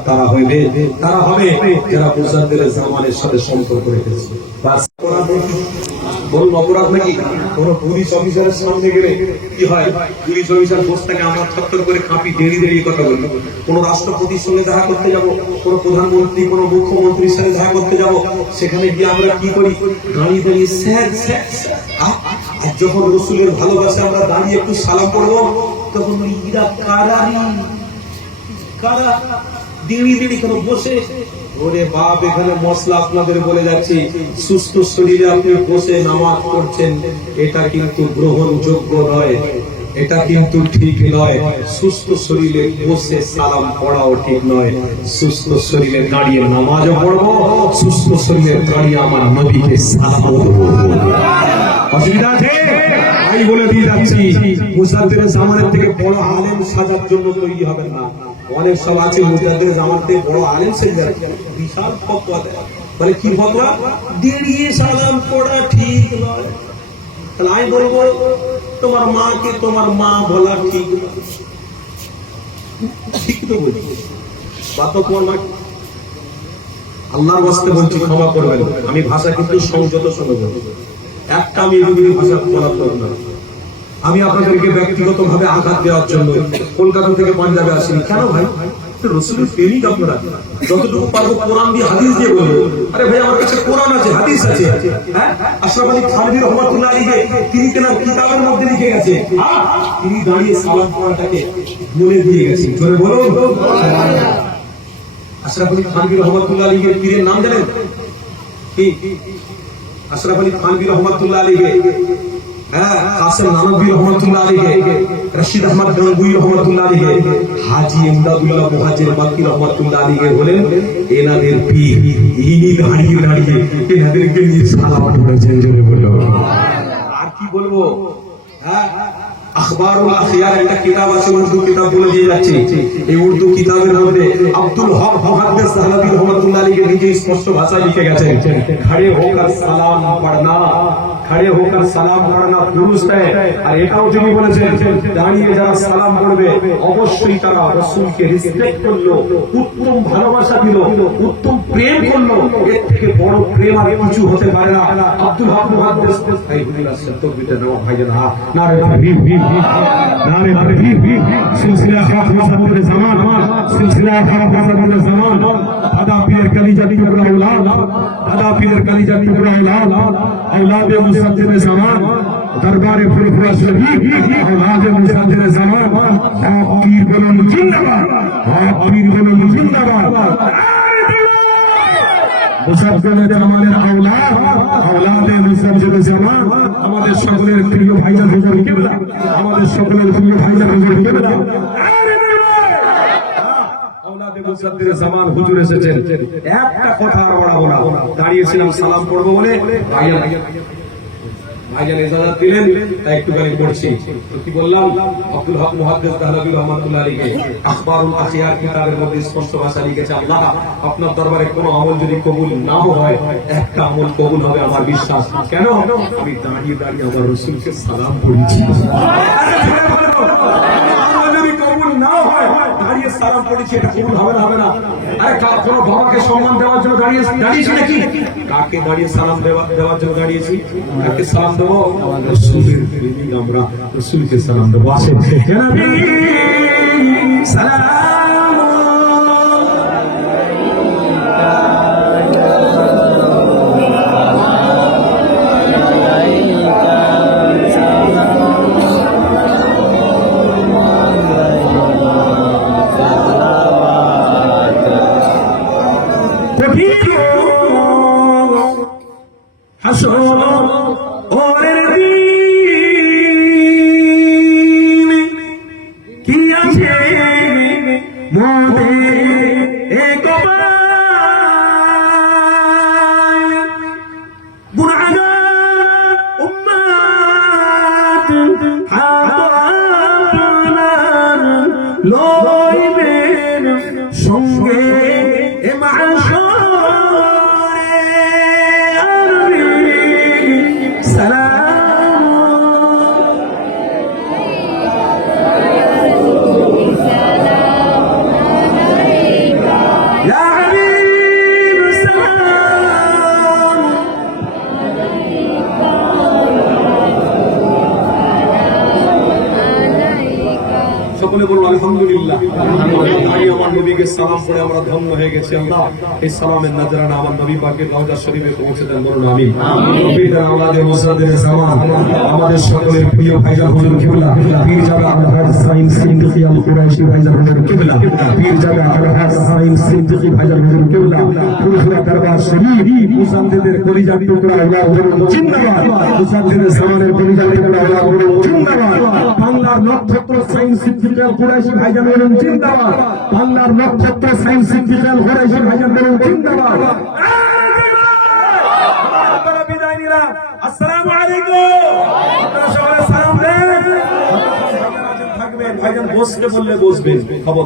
তারা হবে যারা মুজাদ্দিদের জামানের সাথে সম্পর্ক রেখেছে। বাস বলুন, অপরাধ নাকি? কোন পুলিশ অফিসারের সামনে গেলে কি হয়? পুলিশ অফিসার বসে থাকে, আমরা থরথর করে কাঁপি, দেরি কথা বলি। কোন রাষ্ট্রপতির সঙ্গে দেখা করতে যাব, কোন প্রধানমন্ত্রী, কোন মুখ্যমন্ত্রীর সাথে দেখা করতে যাব, সেখানে গিয়ে আমরা কি করি? দাঁড়িয়ে স্যার। আর যখন রাসূলের ভালোবাসা আমরা দাঁড়িয়ে একটু সালাম করবো, তখন ইরা কারা দেরি করে বসে, ওরে বাপ, এখানে মশলা আপনাদের বলে যাচ্ছি, সুস্থ শরীরে আপনি বসে নামাজ পড়ছেন, এটা কিন্তু গ্রহণযোগ্য নয়, এটা কিন্তু ঠিক নয়। সুস্থ শরীরে বসে সালাম পড়াও ঠিক নয়। সুস্থ শরীরে দাঁড়িয়ে নামাজও পড়বো, সুস্থ শরীরে দাঁড়িয়ে আমার নবীকে সালাম দেবো। অসুবিধা আছে? আমি বলে দিয়ে যাচ্ছি, মুজাদ্দিদের জামানের থেকে বড় আলেম সাজার জন্য তৈরি হবেন না। অনেক সব আছে মুজাদ্দিদের জামান থেকে বড় আলেম সেজে বিশাল ফতোয়া দেয়। বলে কি ফতোয়া? দাঁড়িয়ে সালাম পড়া ঠিক নয়। তাহলে আমি বলবো, তোমার মাকে তোমার মা বলা ঠিক নয়। ঠিক তো বলছি, বাদ তোমার মা। আল্লাহর ওয়াস্তে বলছি, ক্ষমা করবেন, আমি ভাষা কিন্তু সংযত শুনবো। একটা আমি এগুলি ভাষা বলার দরকার না। আমি আপনাদেরকে ব্যক্তিগতভাবে আঘাত দেওয়ার জন্য কলকাতা থেকে পাঞ্জাবে আসিনি। কেন ভাই? রাসূলের প্রেমিক আপনারা। যতটুকু পারবো কোরআন দিয়ে, হাদিস দিয়ে বলবো। আরে ভাই, আমার কাছে কোরআন আছে, হাদিস আছে। হ্যাঁ, আশরাফ আলী থানভী রাহমাতুল্লাহ আলাইহি তিনি কেনার কিতাবের মধ্যে লিখে গেছে, তিনি দাঁড়িয়ে সালাম পড়াটাকে বলে দিয়ে গেছেন। জোরে বলুন সুবহানাল্লাহ। আশরাফ আলী থানভী রাহমাতুল্লাহ আলাইহি পীরের নাম জানেন কি? আশরাফ আলী থানভী রহমাতুল্লাহ আলাইহি, কাসেম নানভী রহমাতুল্লাহ আলাইহি, রশিদ আহমদ গঙ্গুই রহমাতুল্লাহ আলাইহি, হাজী ইমদাদুল্লাহ মুহাজির মাক্কি রহমাতুল্লাহ আলাইহি হলেন এনাদের পীর। ইনি দাঁড়িয়ে দাঁড়িয়ে এনাদেরকে নিয়ে সালাম করেছেন, জোরে বলো। আর কি বলবো, আখবারুল আখিয়ার একটা কিতাব আছে, উর্দু কিতাব বলে দিয়ে যাচ্ছি। এই উর্দু কিতাবের মধ্যে আব্দুল হক মুহাদ্দিস সাহাবী রহমাতুল্লাহ আলাইহি নিজে স্পষ্ট ভাষায় লিখে গেছেন, खड़े होकर सलाम पढ़ना, खड़े होकर सलाम पढ़ना दुरुस्त है। আর এটাও যিনি বলেছেন, দাঁড়িয়ে যারা সালাম পড়বে অবশ্যই তারা রাসূলকে রেসপেক্ট করলো, উত্তম ভালোবাসা দিল, উত্তম প্রেম করলো। এর থেকে বড় প্রেম আর কিছু হতে পারে না। আব্দুল হক মুহাদ্দিস আইহুল্লাহ সত্তরবিতে নওয়াব ভাইজান, নারে তাকবীর, নারে তাকবীর। সিলসিলা খারাপ মুসাফির জামান, সিলসিলা খারাপ মুসাফির জামান, আদা পীরের কলিজা টুকরা औलाद, আদা পীরের কলিজা টুকরা औलाद, औलाद মুসাফির জামান, দরবারে ফুরফুরা শরীফ, औलाद মুসাফির জামান। হক পীর বলুন জিন্দাবাদ, হক পীর বলুন জিন্দাবাদ। মুসাফির জামানের औलाद, औलाद মুসাফির জামান। আমাদের সকলের প্রিয় ভাইজান হুজুর কিবলা, আমাদের সকলের প্রিয় ভাইজান হুজুর কিবলা। মুসাফির জামান হুজুর এসেছেন। একটা কথা আর বাড়াবো না, দাঁড়িয়েছিলাম সালাম পড়বো বলে ভাইজান ইজাজত দিলেন, তাই একটুখানি পড়ছি। তো কি বললাম, আব্দুল হক মুহাদ্দিস দাহলভী রহমাতুল্লাহ আলাইহি আখবারুল আখিয়ার কিতাবের মধ্যে স্পষ্ট ভাষা লিখেছে, আল্লাহ আপনার দরবারে কোনো আমল যদি কবুল নাও হয়, একটা আমল কবুল হবে আমার বিশ্বাস। কেন? আমি দাঁড়িয়ে দাঁড়িয়ে আমার রাসূলকে সালাম পড়েছি। দাঁড়িয়ে সালাম পড়েছি, এটা কবুল হবে না, হবে না। আরে কোন বাবাকে সম্মান দেওয়ার জন্য দাঁড়িয়েছি নাকি? কাকে দাঁড়িয়ে সালাম দেওয়ার জন্য দাঁড়িয়েছি? কাকে সালাম দেবো? রাসূলের প্রেমিক আমরা, রাসূলকে সালাম দেবো। আসেন সালাম সঙ্গে সকলে বলুন আলহামদুলিল্লাহ। আমার নবীকে সালাম পড়ে আমরা ধন্য হয়ে গেছি। আল্লাহ এই সালামের নজরানা আমার নবী পাকের রওজা শরীফে পৌঁছে দেন, বলুন আমিন। নবীদের আওলাদে মুসাদ্দিদের জামান, আমাদের সকলের প্রিয় ভাইজান হুজুর কিবলা, পীর জাবে আলহাজ সাইন সিদ্দিকী আল কুরাইশি ভাইজান হুজুর কিবলা, পীর জাবে আলহাজ সাইন সিদ্দিকী ভাইজান হুজুর কিবলা, ফুরফুরা দরবার শরীফ, মুসাদ্দিদের কলিজার টুকরা আল্লাহ বলুন জিন্দাবাদ, মুসাদ্দিদের জামানের কলিজার টুকরা আল্লাহ বলুন জিন্দাবাদ। বাংলার নক্ষত্র সাইন সিদ্দিকী আল কুরাইশি ভাইজান বলুন জিন্দাবাদ, বাংলার নক্ষত্র সাইন সিদ্দিকী আল কুরাইশি ভাইজান বলুন জিন্দাবাদ। বিদায় নিলাম, আসসালামু আলাইকুম। আপনারা সবাই সালাম দেন, থাকবেন। ভাইজান বসতে বললে বসবেন, খবর।